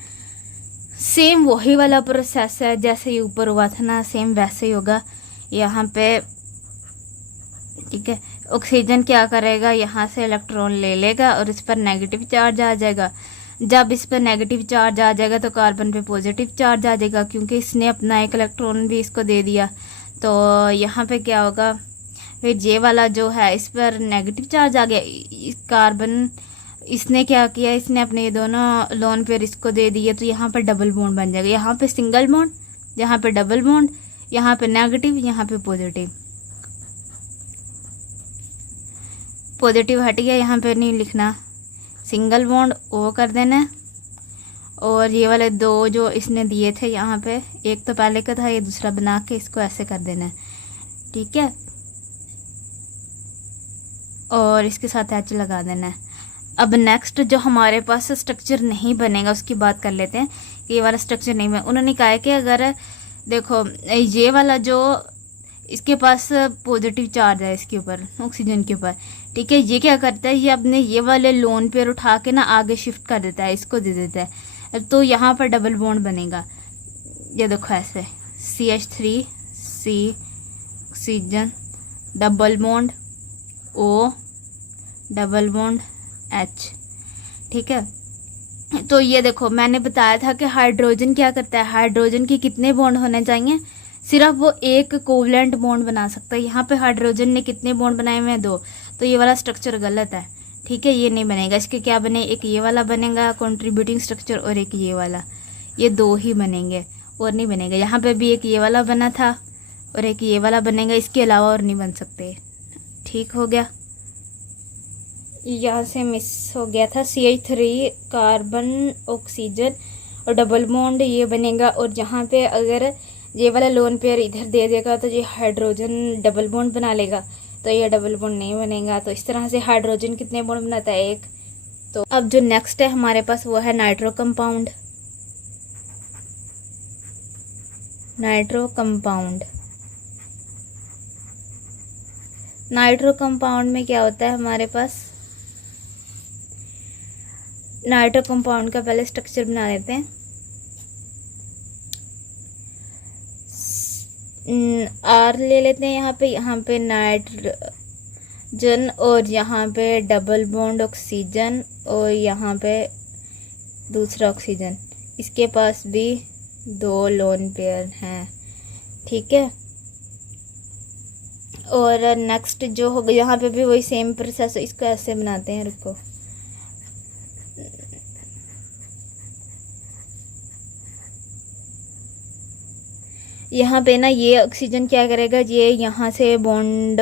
सेम वही वाला प्रोसेस है जैसे ये ऊपर हुआ था ना, सेम वैसे ही होगा यहाँ पे। ठीक है, ऑक्सीजन क्या करेगा, यहाँ से इलेक्ट्रॉन ले लेगा और इस पर नेगेटिव चार्ज आ जाएगा। जब इस पर नेगेटिव चार्ज आ जाएगा तो कार्बन पे पॉजिटिव चार्ज आ जाएगा, क्योंकि इसने अपना एक इलेक्ट्रॉन भी इसको दे दिया। तो यहाँ पे क्या होगा, फिर ये वाला जो है इस पर नेगेटिव चार्ज आ गया, कार्बन इसने क्या किया, इसने अपने ये दोनों लोन पेयर इसको दे दिए, तो यहाँ पर डबल बॉन्ड बन जाएगा। यहाँ पे सिंगल बॉन्ड, यहाँ पे डबल बॉन्ड, यहाँ पे नेगेटिव, यहाँ पे पॉजिटिव। पॉजिटिव हट गया, यहाँ पे नहीं लिखना, सिंगल बॉन्ड O कर देना है, और ये वाले 2 जो इसने दिए थे यहाँ पे, एक तो पहले का था, ये दूसरा बना के इसको ऐसे कर देना है। ठीक है, और इसके साथ H लगा देना है। अब नेक्स्ट जो हमारे पास स्ट्रक्चर नहीं बनेगा उसकी बात कर लेते हैं कि ये वाला स्ट्रक्चर नहीं बने। उन्होंने कहा है कि अगर देखो ये वाला जो इसके पास पॉजिटिव चार्ज है इसके ऊपर, ऑक्सीजन के ऊपर, ठीक है। ये क्या करता है, ये अपने ये वाले लोन पेयर उठा के ना आगे शिफ्ट कर देता है, इसको दे देता है, तो यहाँ पर डबल बॉन्ड बनेगा। ये देखो ऐसे CH3C oxygen, double bond O, double bond H, ठीक है। तो ये देखो मैंने बताया था कि हाइड्रोजन क्या करता है, हाइड्रोजन के कितने बॉन्ड होने चाहिए, सिर्फ वो एक कोवलेंट बॉन्ड बना सकता है। यहाँ पे हाइड्रोजन ने कितने बॉन्ड बनाए हुए हैं, 2, तो ये वाला स्ट्रक्चर गलत है, ठीक है, ये नहीं बनेगा। इसके क्या बने, एक ये वाला बनेगा कंट्रीब्यूटिंग स्ट्रक्चर और एक ये वाला, ये 2 ही बनेंगे और नहीं बनेगा। यहाँ पे भी एक ये वाला बना था और एक ये वाला बनेगा, इसके अलावा और नहीं बन सकते, ठीक हो गया। यहाँ से मिस हो गया था, CH3 कार्बन ऑक्सीजन और डबल बॉन्ड ये बनेगा, और यहाँ पे अगर ये वाला लोन पेयर इधर दे देगा तो ये हाइड्रोजन डबल बॉन्ड बना लेगा, तो ये डबल बॉन्ड नहीं बनेगा। तो इस तरह से हाइड्रोजन कितने बॉन्ड बनाता है, 1। तो अब जो नेक्स्ट है हमारे पास वो है nitro compound. Nitro compound, nitro compound में क्या होता है हमारे पास, नाइट्रो कंपाउंड का पहले स्ट्रक्चर बना लेते हैं। R ले लेते हैं यहाँ पे नाइट्रोजन और यहाँ पे डबल बॉन्ड ऑक्सीजन और यहाँ पे दूसरा ऑक्सीजन, इसके पास भी 2 लोन पेयर हैं, ठीक है। और नेक्स्ट जो होगा यहाँ पे भी वही सेम प्रोसेस, इसको ऐसे बनाते हैं, रुको, यहाँ पे ना ये ऑक्सीजन क्या करेगा, ये यहाँ से बॉन्ड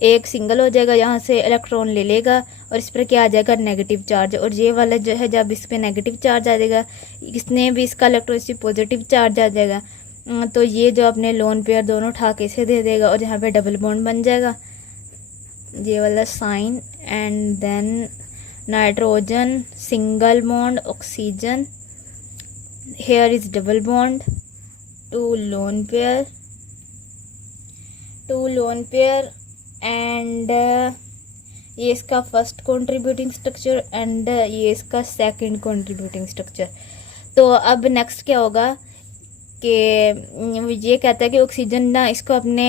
एक सिंगल हो जाएगा, यहाँ से इलेक्ट्रॉन ले लेगा और इस पर क्या आ जाएगा, नेगेटिव चार्ज। और ये वाला जो है जब इस पर नेगेटिव चार्ज आ जाएगा, इसने भी इसका इलेक्ट्रॉन इस पॉजिटिव चार्ज आ जाएगा, तो ये जो अपने लोन पेयर दोनों उठा के इसे दे देगा और यहाँ पे डबल बॉन्ड बन जाएगा, ये वाला sign. And then nitrogen single bond oxygen, here is double bond, 2 lone pair, 2 lone pair and ये इसका फर्स्ट कंट्रीब्यूटिंग स्ट्रक्चर एंड ये इसका सेकंड कंट्रीब्यूटिंग स्ट्रक्चर। तो अब नेक्स्ट क्या होगा कि ये कहता है कि ऑक्सीजन ना इसको अपने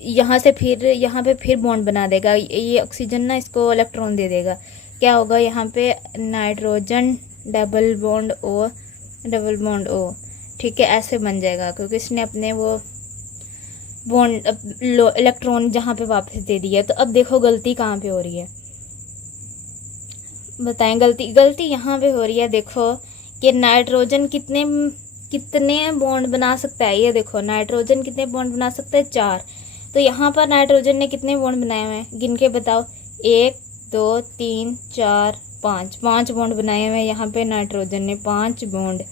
यहाँ से फिर यहाँ पे फिर बॉन्ड बना देगा, ये ऑक्सीजन ना इसको इलेक्ट्रॉन दे देगा, क्या होगा यहाँ पे nitrogen double bond O, double bond O, ठीक है, ऐसे बन जाएगा क्योंकि इसने अपने वो बॉन्ड इलेक्ट्रॉन जहाँ पे वापस दे दिया। तो अब देखो गलती कहाँ पे हो रही है, बताएं। गलती यहाँ पे हो रही है, देखो कि नाइट्रोजन कितने बॉन्ड बना सकता है, ये देखो नाइट्रोजन कितने बॉन्ड बना सकता है, 4। तो यहाँ पर नाइट्रोजन ने कितने बॉन्ड बनाए हुए हैं, गिन के बताओ, 1 2 3 4 5 बॉन्ड बनाए हुए हैं यहाँ पे नाइट्रोजन ने, 5 बॉन्ड।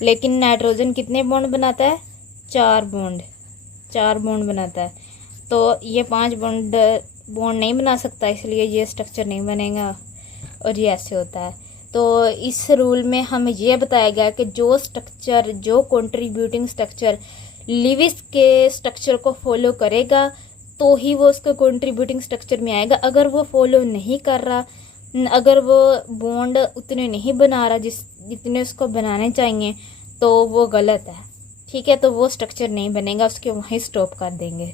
लेकिन नाइट्रोजन कितने बॉन्ड बनाता है, 4 बॉन्ड बनाता है। तो ये 5 बॉन्ड नहीं बना सकता, इसलिए ये स्ट्रक्चर नहीं बनेगा और ये ऐसे होता है। तो इस रूल में हमें यह बताया गया कि जो कंट्रीब्यूटिंग स्ट्रक्चर लिविस के स्ट्रक्चर को फॉलो करेगा तो ही वो उसका कंट्रीब्यूटिंग स्ट्रक्चर में आएगा। अगर वो फॉलो नहीं कर रहा, अगर वो बॉन्ड उतने नहीं बना रहा जितने उसको बनाने चाहिए, तो वो गलत है, ठीक है। तो वो स्ट्रक्चर नहीं बनेगा, उसके वहीं स्टॉप कर देंगे।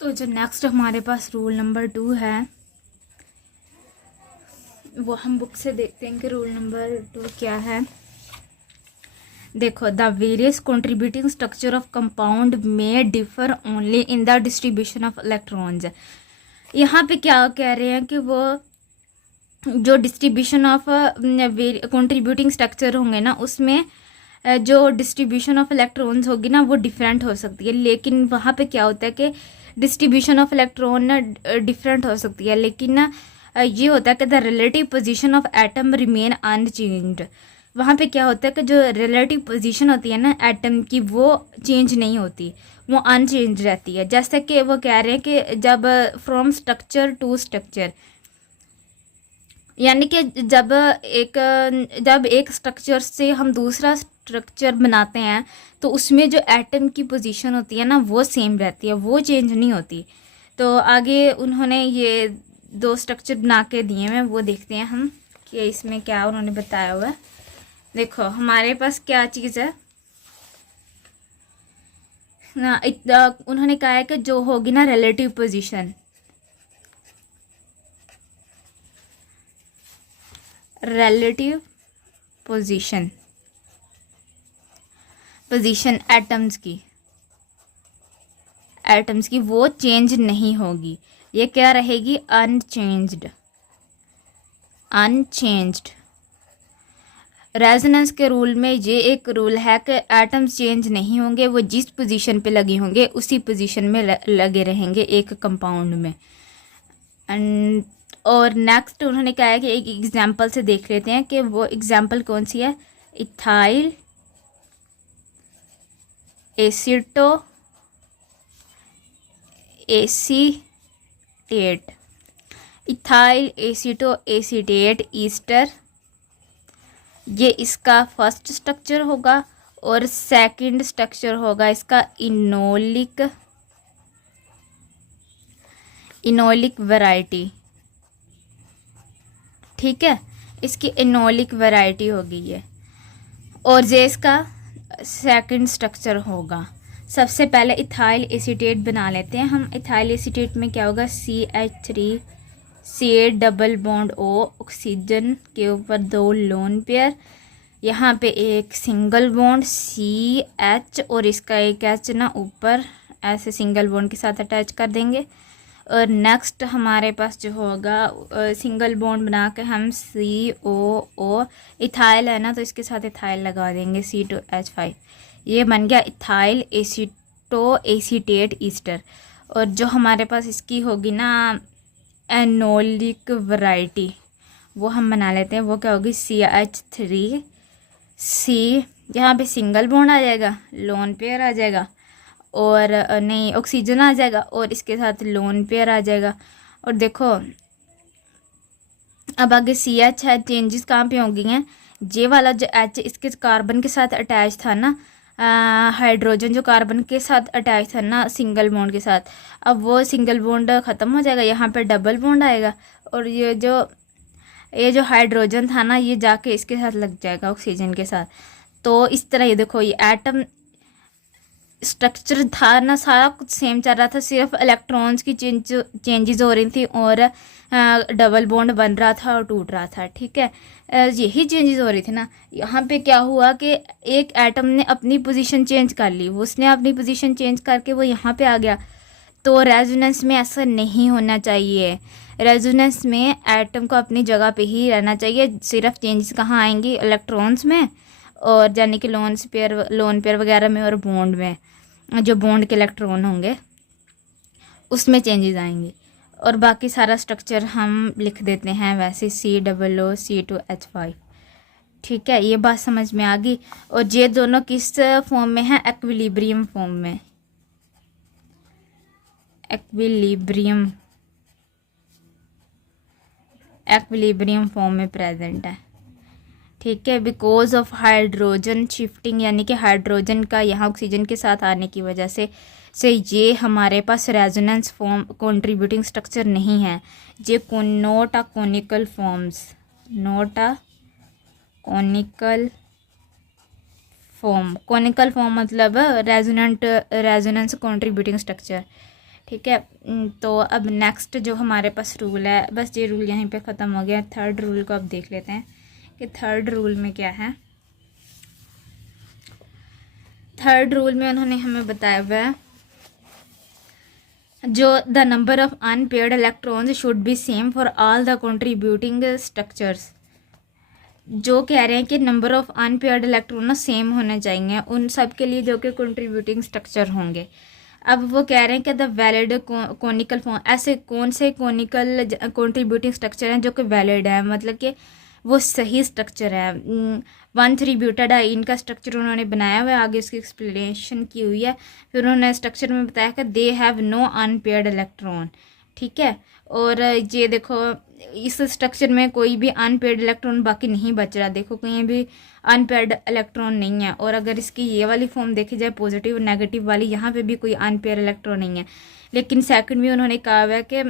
तो जो नेक्स्ट हमारे पास रूल नंबर 2 है वो हम बुक से देखते हैं कि रूल नंबर 2 क्या है। देखो, the various contributing structure of compound में differ only in the distribution of electrons. यहाँ पे क्या कह रहे हैं कि वो जो डिस्ट्रीब्यूशन ऑफ कंट्रीब्यूटिंग स्ट्रक्चर होंगे ना, उसमें जो डिस्ट्रीब्यूशन ऑफ इलेक्ट्रॉन्स होगी ना वो डिफरेंट हो सकती है। लेकिन वहाँ पे क्या होता है कि डिस्ट्रीब्यूशन ऑफ इलेक्ट्रॉन ना डिफरेंट हो सकती है, लेकिन ना ये होता है कि the relative position of atom remain unchanged. वहाँ पे क्या होता है कि जो रिलेटिव पोजीशन होती है ना एटम की, वो चेंज नहीं होती, वो अनचेंज रहती है। जैसे कि वो कह रहे हैं कि जब फ्रॉम स्ट्रक्चर टू स्ट्रक्चर, यानी कि जब एक स्ट्रक्चर से हम दूसरा स्ट्रक्चर बनाते हैं तो उसमें जो एटम की पोजीशन होती है ना वो सेम रहती है, वो चेंज नहीं होती। तो आगे उन्होंने ये 2 स्ट्रक्चर बना के दिए हैं, वो देखते हैं हम कि इसमें क्या उन्होंने बताया हुआ है। देखो हमारे पास क्या चीज़ है ना, उन्होंने कहा है कि जो होगी ना relative position, relative position atoms की वो चेंज नहीं होगी, ये क्या रहेगी, अनचेंज्ड। रेजोनेंस के रूल में ये एक रूल है कि एटम्स चेंज नहीं होंगे, वो जिस पोजीशन पे लगे होंगे उसी पोजीशन में लगे रहेंगे एक कंपाउंड में। एंड और नेक्स्ट उन्होंने कहा है कि एक एग्जांपल से देख लेते हैं कि वो एग्जांपल कौन सी है। Ethyl aceto acetate, ethyl aceto acetate Easter, ये इसका फर्स्ट स्ट्रक्चर होगा। और सेकंड स्ट्रक्चर होगा इसका इनोलिक वैरायटी। ठीक है, इसकी इनोलिक वैरायटी होगी ये, और ये इसका सेकंड स्ट्रक्चर होगा। सबसे पहले इथाइल एसीटेट बना लेते हैं हम। इथाइल एसीटेट में क्या होगा, CH3 C double bond O, oxygen के ऊपर 2 लोन पेयर, यहाँ पे एक सिंगल बॉन्ड CH और इसका एक H ना ऊपर ऐसे सिंगल बॉन्ड के साथ अटैच कर देंगे। और नेक्स्ट हमारे पास जो होगा सिंगल बॉन्ड बना के हम COO, इथाइल है ना तो इसके साथ इथाइल लगा देंगे C2H5, ये बन गया इथाइल एसीटो एसीटेट ईस्टर। और जो हमारे पास इसकी होगी ना एनोलिक वैरायटी, वो हम बना लेते हैं। वो क्या होगी, CH3 C, यहाँ पे सिंगल बॉन्ड आ जाएगा, लोन पेयर आ जाएगा, और नहीं ऑक्सीजन आ जाएगा और इसके साथ लोन पेयर आ जाएगा। और देखो अब आगे CH है, चेंजेस कहाँ पे होंगी हैं, जे वाला जो H इसके कार्बन के साथ अटैच था ना, हाइड्रोजन जो कार्बन के साथ अटैच था ना सिंगल बॉन्ड के साथ, अब वो सिंगल बॉन्ड ख़त्म हो जाएगा, यहाँ पे डबल बॉन्ड आएगा। और ये जो हाइड्रोजन था ना ये जाके इसके साथ लग जाएगा ऑक्सीजन के साथ। तो इस तरह ये देखो ये एटम स्ट्रक्चर था ना सारा कुछ सेम चल रहा था, सिर्फ इलेक्ट्रॉन्स की चेंजेस हो रही थी और डबल बॉन्ड बन रहा था और टूट रहा था। ठीक है, यही चेंजेस हो रही थी ना। यहाँ पे क्या हुआ कि एक एटम ने अपनी पोजीशन चेंज कर ली, उसने अपनी पोजीशन चेंज करके वो यहाँ पे आ गया। तो रेजोनेंस में ऐसा नहीं होना चाहिए, रेजोनेंस में एटम को अपनी जगह पे ही रहना चाहिए। सिर्फ चेंजेस कहाँ आएंगी, इलेक्ट्रॉन्स में और यानी कि लोन पेयर वगैरह में और बॉन्ड में, जो बॉन्ड के इलेक्ट्रॉन होंगे उसमें चेंजेस आएंगे। और बाकी सारा स्ट्रक्चर हम लिख देते हैं वैसे COO C2H5। ठीक है, ये बात समझ में आ गई। और ये दोनों किस फॉर्म में है, एक्विलिब्रियम फॉर्म में, एक्विलिब्रियम फॉर्म में प्रेजेंट है। ठीक है, बिकॉज ऑफ हाइड्रोजन शिफ्टिंग, यानी कि हाइड्रोजन का यहाँ ऑक्सीजन के साथ आने की वजह से ये हमारे पास रेजोनेंस फॉर्म कंट्रीब्यूटिंग स्ट्रक्चर नहीं है। ये नोट आ कॉनिकल फॉर्म्स, कॉनिकल फॉर्म मतलब रेजोनेंस कंट्रीब्यूटिंग स्ट्रक्चर। ठीक है, तो अब नेक्स्ट जो हमारे पास रूल है, बस ये रूल यहीं पे ख़त्म हो गया। थर्ड रूल को अब देख लेते हैं कि थर्ड रूल में क्या है। थर्ड रूल में उन्होंने हमें बताया हुआ है जो the number of unpaired electrons should be same for all the contributing structures. जो कह रहे हैं कि number of unpaired electron same होने चाहिए उन सब के लिए जो कि कंट्रीब्यूटिंग स्ट्रक्चर होंगे। अब वो कह रहे हैं कि द वैलिड कॉनिकल फॉर्म, ऐसे कौन से कॉनिकल कंट्रीब्यूटिंग स्ट्रक्चर हैं जो कि वैलिड है, मतलब कि वो सही स्ट्रक्चर है। 1,3 ब्यूटाडाइन का स्ट्रक्चर उन्होंने बनाया हुआ है, आगे उसकी एक्सप्लेनेशन की हुई है। फिर उन्होंने स्ट्रक्चर में बताया कि they have no unpaired electron. ठीक है, और ये देखो इस स्ट्रक्चर में कोई भी अनपेयर्ड इलेक्ट्रॉन बाकी नहीं बच रहा, देखो कहीं भी अनपेयर्ड इलेक्ट्रॉन नहीं है। और अगर इसकी ये वाली फॉर्म देखी जाए पॉजिटिव नेगेटिव वाली, यहाँ पे भी कोई अनपेयर इलेक्ट्रॉन नहीं है। लेकिन सेकंड में उन्होंने कहा हुआ है कि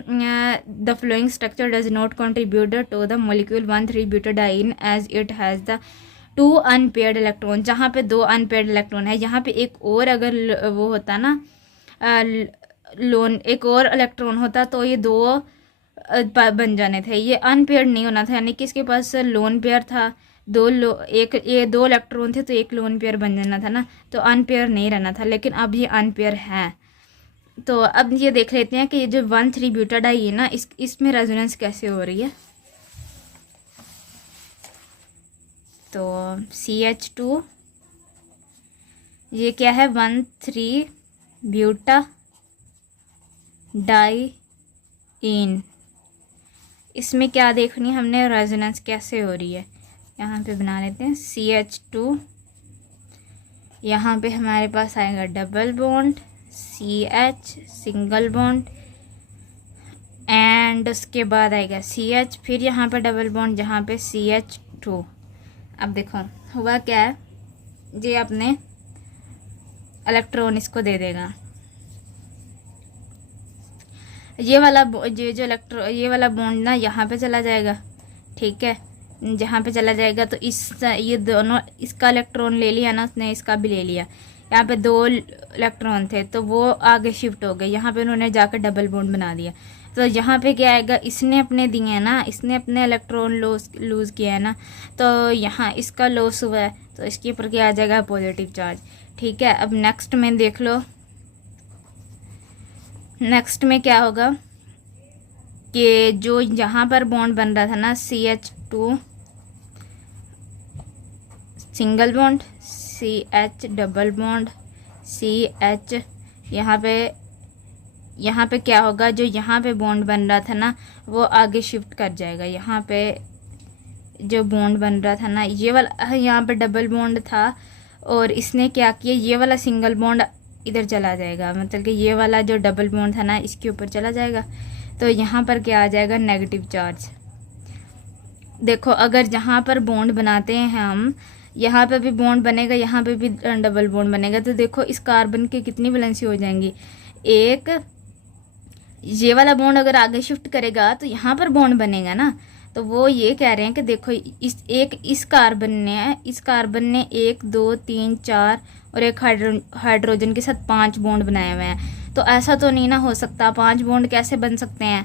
the following structure does not contribute to the molecule 1,3 butadiene as it has the 2 unpaired electron. जहाँ पे 2 अनपेयर्ड इलेक्ट्रॉन है, यहाँ पे एक और अगर वो होता ना लोन, एक और इलेक्ट्रॉन होता तो ये 2 बन जाने थे, ये अनपेयर्ड नहीं होना था। यानी कि इसके पास लोन पेयर था, ये 2 इलेक्ट्रॉन थे तो एक लोन पेयर बन जाना था ना, तो अनपेयर नहीं रहना था। लेकिन अब ये अनपेयर है। तो अब ये देख लेते हैं कि ये जो 1,3 ब्यूटाडाई है ना, इसमें रेजोनेंस कैसे हो रही है। तो CH2 ये क्या है, 1,3 ब्यूटा डाइईन। इसमें क्या देखनी है हमने, रेजोनेंस कैसे हो रही है। यहाँ पे बना लेते हैं CH2, यहाँ पे हमारे पास आएगा double bond CH single bond, and उसके बाद आएगा CH, फिर यहाँ पे डबल बॉन्ड जहाँ पे CH2। अब देखो हुआ क्या है, ये अपने इलेक्ट्रॉन इसको दे देगा, ये वाला ये वाला बॉन्ड ना यहाँ पे चला जाएगा, ठीक है। जहाँ पे चला जाएगा तो ये दोनों, इसका इलेक्ट्रॉन ले लिया ना उसने, इसका भी ले लिया। यहाँ पे 2 इलेक्ट्रॉन थे तो वो आगे शिफ्ट हो गए, यहाँ पे उन्होंने जाकर डबल बॉन्ड बना दिया। तो यहाँ पे क्या आएगा, इसने अपने दिए हैं ना, इसने अपने इलेक्ट्रॉन लूज़ किया है ना, तो यहाँ इसका लॉस हुआ है, तो इसके ऊपर क्या आ जाएगा, पॉजिटिव चार्ज, ठीक है। अब नेक्स्ट में देख लो, नेक्स्ट में क्या होगा कि जो यहाँ पर बॉन्ड बन रहा था ना CH2 single bond CH double bond CH, यहाँ पे क्या होगा, जो यहाँ पे बॉन्ड बन रहा था ना वो आगे शिफ्ट कर जाएगा। यहाँ पे जो बॉन्ड बन रहा था ना, ये वाला यहाँ पे डबल बॉन्ड था और इसने क्या किया, ये वाला सिंगल बॉन्ड इधर चला जाएगा, मतलब कि ये वाला जो डबल बॉन्ड था ना इसके ऊपर चला जाएगा। तो यहाँ पर क्या आ जाएगा, नेगेटिव चार्ज। देखो अगर जहाँ पर बॉन्ड बनाते हैं हम, यहाँ पे भी बॉन्ड बनेगा, यहाँ पे भी डबल बॉन्ड बनेगा, तो देखो इस कार्बन की कितनी वैलेंसी हो जाएंगी। एक ये वाला बॉन्ड अगर आगे शिफ्ट करेगा तो यहाँ पर बॉन्ड बनेगा ना, तो वो ये कह रहे हैं कि देखो इस कार्बन ने 1 2 3 4 और एक हाइड्रोजन के साथ 5 बॉन्ड बनाए हुए हैं। तो ऐसा तो नहीं ना हो सकता, 5 बॉन्ड कैसे बन सकते हैं,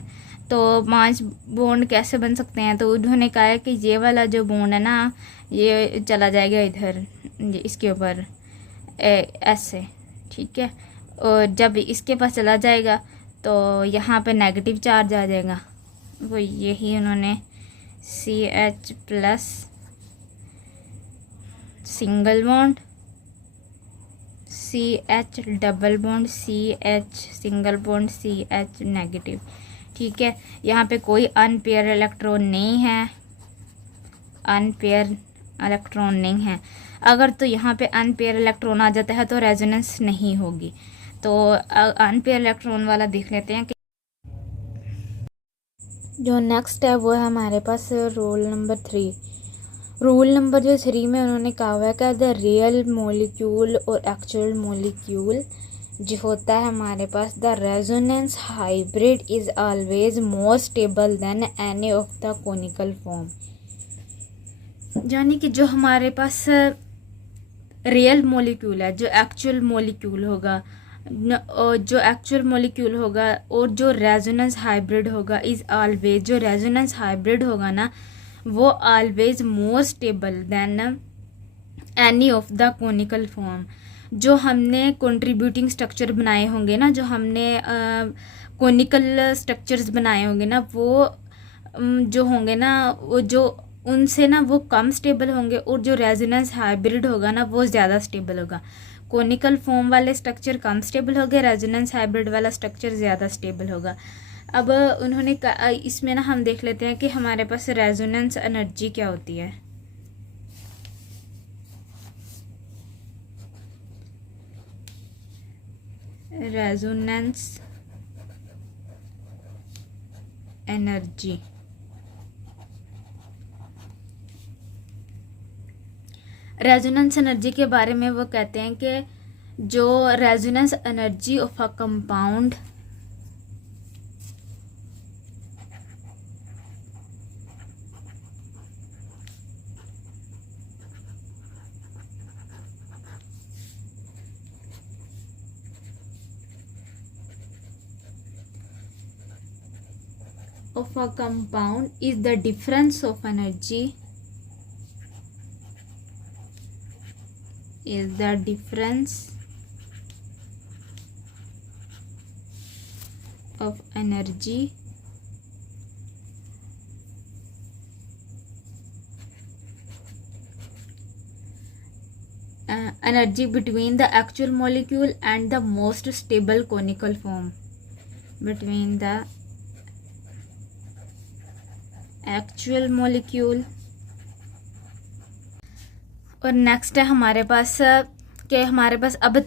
तो 5 बॉन्ड कैसे बन सकते हैं। तो उन्होंने कहा है कि ये वाला जो बॉन्ड है ना ये चला जाएगा इधर इसके ऊपर ऐसे, ठीक है। और जब इसके पास चला जाएगा तो यहाँ पे नेगेटिव चार्ज आ जाएगा, वो यही उन्होंने CH plus single bond CH double bond CH single bond CH negative, ठीक है। यहाँ पे कोई अनपेयर इलेक्ट्रॉन नहीं है, अनपेयर इलेक्ट्रॉन नहीं है। अगर तो यहाँ पे अनपेयर इलेक्ट्रॉन आ जाता है तो रेजोनेंस नहीं होगी। तो अनपेयर इलेक्ट्रॉन वाला देख लेते हैं कि जो नेक्स्ट है वो है हमारे पास रूल नंबर 3। रूल नंबर जो 3 में उन्होंने कहा हुआ है कि द रियल मॉलिक्यूल और एक्चुअल मॉलिक्यूल जो होता है हमारे पास, the resonance hybrid is always more stable than any of the conical form. यानी कि जो हमारे पास रियल मॉलिक्यूल है, जो एक्चुअल मॉलिक्यूल होगा, जो एक्चुअल मॉलिक्यूल होगा और जो रेजोनेंस हाइब्रिड होगा इज ऑलवेज, जो रेजोनेंस हाइब्रिड होगा ना वो always more stable than any of the conical form. जो हमने कंट्रीब्यूटिंग स्ट्रक्चर बनाए होंगे ना, जो हमने कोनिकल स्ट्रक्चर्स बनाए होंगे ना, वो जो होंगे ना वो जो उनसे ना वो कम स्टेबल होंगे, और जो रेजोनेंस हाइब्रिड होगा ना वो ज़्यादा स्टेबल होगा। कोनिकल फॉर्म वाले स्ट्रक्चर कम स्टेबल हो गए, रेजोनेंस हाइब्रिड वाला स्ट्रक्चर ज़्यादा स्टेबल होगा। अब उन्होंने इसमें ना हम देख लेते हैं कि हमारे पास रेजोनेंस एनर्जी क्या होती है। रेजोनेंस एनर्जी रेजोनेंस एनर्जी के बारे में वो कहते हैं कि जो resonance energy of a compound of a compound is the difference of energy is the difference of energy energy between the actual molecule and the most stable conical form between the actual molecule. और next है हमारे पास कि हमारे पास अब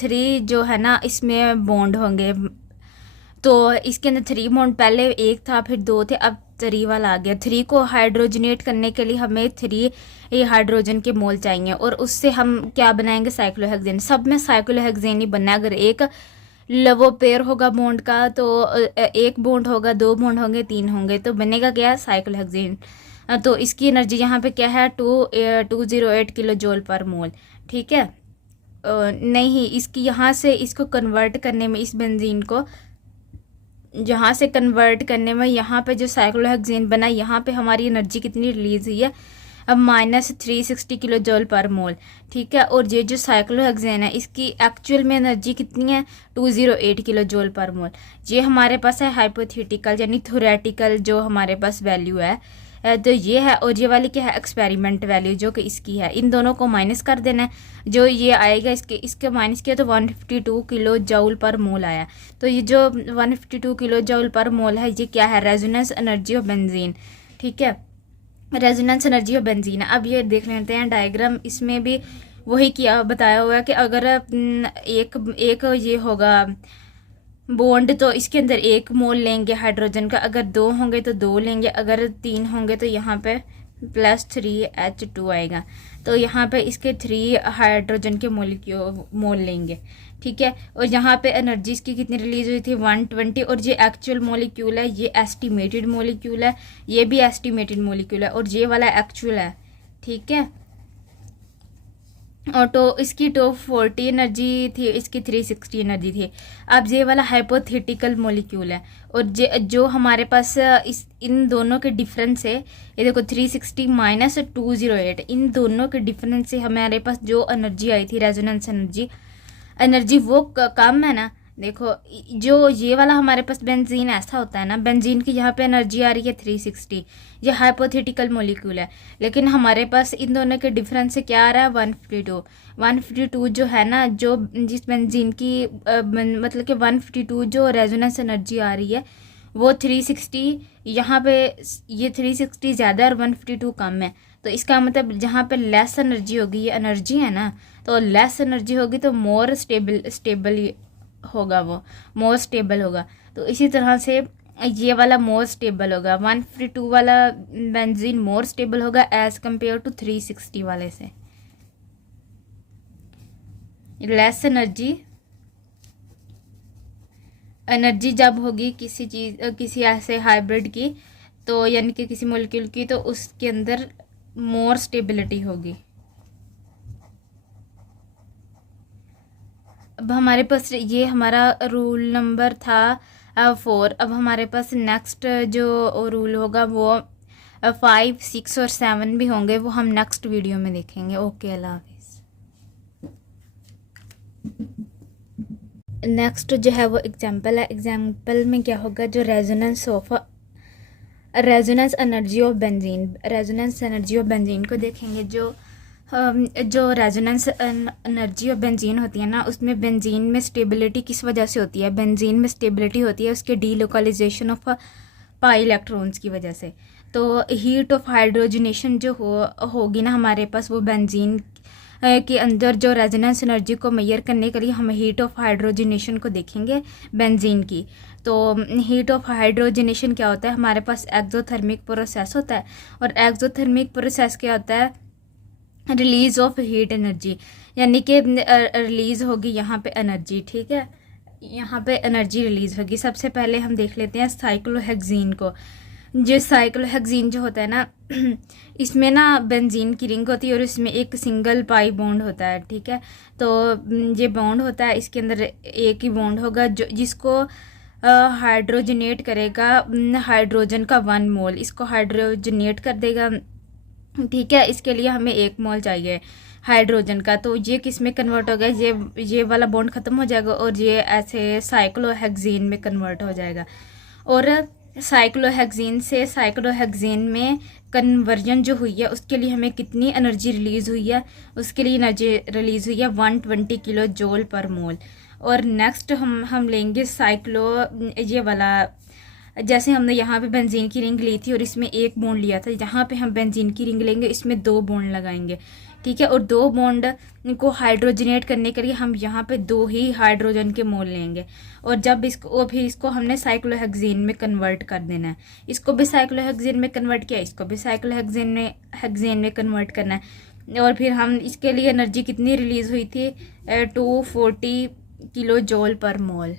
three जो है ना इसमें बॉन्ड होंगे। तो इसके अंदर 3 बॉन्ड, पहले एक था फिर 2 थे, अब 3 वाला आ गया। 3 को हाइड्रोजनेट करने के लिए हमें 3 ये हाइड्रोजन के मोल चाहिए और उससे हम क्या बनाएंगे, साइक्लोहेक्सेन। सब में साइक्लोहेक्सेन ही बनना है। अगर एक लवो पेयर होगा बॉन्ड का तो 1 बॉन्ड होगा, 2 बॉन्ड होंगे, 3 होंगे, तो बनेगा क्या, साइक्लोहेक्सेन। तो इसकी एनर्जी यहाँ पे क्या है, 208 किलो जूल पर मोल। ठीक है, नहीं इसकी यहाँ से इसको कन्वर्ट करने में, इस बेंजीन को यहाँ से कन्वर्ट करने में, यहाँ पे जो साइक्लोहेक्सेन बना, यहाँ पे हमारी एनर्जी कितनी रिलीज हुई है, अब -360 किलो जूल पर मोल। ठीक है, और ये जो साइक्लोहेक्सेन है इसकी एक्चुअल में एनर्जी कितनी है, 208 किलो जूल पर मोल। ये हमारे पास है हाइपोथेटिकल यानी थ्योरेटिकल जो हमारे पास वैल्यू है, तो ये है। और ये वाली क्या है, एक्सपेरिमेंट वैल्यू जो कि इसकी है। इन दोनों को माइनस कर देना है, जो ये आएगा इसके माइनस किया तो 152 किलो जूल पर मोल आया। तो ये जो 152 किलो जूल पर मोल है ये क्या है, रेजोनेंस एनर्जी ऑफ बेंजीन। ठीक है, रेजोनेंस एनर्जी ऑफ बेंजीन। अब ये देख लेते हैं डायग्राम, इसमें भी वही किया बताया हुआ है कि अगर एक ये होगा बॉन्ड तो इसके अंदर 1 मोल लेंगे हाइड्रोजन का, अगर 2 होंगे तो 2 लेंगे, अगर 3 होंगे तो यहाँ पे +3H2 आएगा। तो यहाँ पे इसके 3 हाइड्रोजन के मोल लेंगे। ठीक है, और यहाँ पे एनर्जी इसकी कितनी रिलीज हुई थी, 120। और ये एक्चुअल मॉलिक्यूल है, ये एस्टिमेटेड मॉलिक्यूल है, ये भी एस्टिमेटेड मॉलिक्यूल है, और ये वाला एक्चुअल है। ठीक है, और तो इसकी 240 एनर्जी थी, इसकी 360 एनर्जी थी। अब ये वाला हाइपोथेटिकल मॉलिक्यूल है, और जो हमारे पास इन दोनों के डिफरेंस है, ये देखो 360 - 208, इन दोनों के डिफरेंस से हमारे पास जो एनर्जी आई थी, रेजोनेंस एनर्जी वो कम है ना। देखो जो ये वाला हमारे पास बेंजीन ऐसा होता है ना, बेंजीन की यहाँ पे एनर्जी आ रही है 360, ये हाइपोथेटिकल मॉलिक्यूल है, लेकिन हमारे पास इन दोनों के डिफरेंस से क्या आ रहा है, 152 जो है ना, जो जिस बेंजीन की मतलब कि 152 जो रेजोनेंस एनर्जी आ रही है वो 360, यहाँ पे ये 360 ज़्यादा और 152 कम है। तो इसका मतलब जहाँ पे लेस एनर्जी होगी, ये एनर्जी है ना, तो लेस एनर्जी होगी तो मोर स्टेबल होगा, वो मोर स्टेबल होगा। तो इसी तरह से ये वाला मोर स्टेबल होगा, 152 वाला बेंजीन मोर स्टेबल होगा एज कंपेयर टू 360 वाले से। लेस एनर्जी जब होगी किसी ऐसे हाइब्रिड की, तो यानी कि किसी मॉलिक्यूल की, तो उसके अंदर मोर स्टेबिलिटी होगी। अब हमारे पास ये हमारा रूल नंबर था 4। अब हमारे पास नेक्स्ट जो रूल होगा वो 5, 6 और 7 भी होंगे, वो हम नेक्स्ट वीडियो में देखेंगे। ओके, अल्लाह हाफिज़। नेक्स्ट जो है वो एग्जाम्पल है। एग्जाम्पल में क्या होगा, जो रेजोनेंस एनर्जी ऑफ बेंजीन को देखेंगे। जो रेजोनेंस एनर्जी ऑफ बेंजीन होती है ना, उसमें बेंजीन में स्टेबिलिटी किस वजह से होती है, बेंजीन में स्टेबिलिटी होती है उसके डीलोकलाइजेशन ऑफ पाई इलेक्ट्रॉन्स की वजह से। तो हीट ऑफ हाइड्रोजनेशन जो होगी ना हमारे पास, वो बेंजीन के अंदर जो रेजोनेंस एनर्जी को मेजर करने के लिए हम हीट ऑफ हाइड्रोजनेशन को देखेंगे बेंजीन की। तो हीट ऑफ हाइड्रोजनेशन क्या होता है, हमारे पास एक्सोथर्मिक प्रोसेस होता है, और एक्सोथर्मिक प्रोसेस क्या होता है, रिलीज ऑफ हीट एनर्जी, यानी कि रिलीज होगी यहाँ पे एनर्जी, ठीक है, यहाँ पे एनर्जी रिलीज होगी। सबसे पहले हम देख लेते हैं साइक्लोहेक्सीन को। जो साइक्लोहेक्सीन जो होता है ना, इसमें ना बेंजीन की रिंग होती है और इसमें एक सिंगल पाई बॉन्ड होता है, ठीक है। तो ये बॉन्ड होता है, इसके अंदर एक ही बॉन्ड होगा जो जिसको हाइड्रोजनेट करेगा हाइड्रोजन का 1 मोल, इसको हाइड्रोजनेट कर देगा, ठीक है। इसके लिए हमें 1 मोल चाहिए हाइड्रोजन का, तो ये किस में कन्वर्ट हो गया, ये वाला बॉन्ड ख़त्म हो जाएगा और ये ऐसे साइक्लोहेक्सीन में कन्वर्ट हो जाएगा। और साइक्लोहेक्सीन से साइक्लोहेक्सीन में कन्वर्जन जो हुई है उसके लिए हमें कितनी एनर्जी रिलीज़ हुई है, उसके लिए एनर्जी रिलीज़ हुई है 120 किलो जूल पर मोल। और नेक्स्ट हम लेंगे ये वाला, जैसे हमने यहाँ पे बेंजीन की रिंग ली थी और इसमें 1 बॉन्ड लिया था, यहाँ पे हम बेंजीन की रिंग लेंगे, इसमें 2 बॉन्ड लगाएंगे, ठीक है। और 2 बॉन्ड को हाइड्रोजनेट करने के लिए हम यहाँ पे 2 ही हाइड्रोजन के मोल लेंगे। और जब इसको हमने साइक्लोहेक्सीन में कन्वर्ट कर देना है, इसको भी साइक्लोहेक्सीन में कन्वर्ट किया, इसको भी साइक्लोहेक्सीन में कन्वर्ट करना है। और फिर हम इसके लिए एनर्जी कितनी रिलीज़ हुई थी, 240 किलो जूल पर मोल।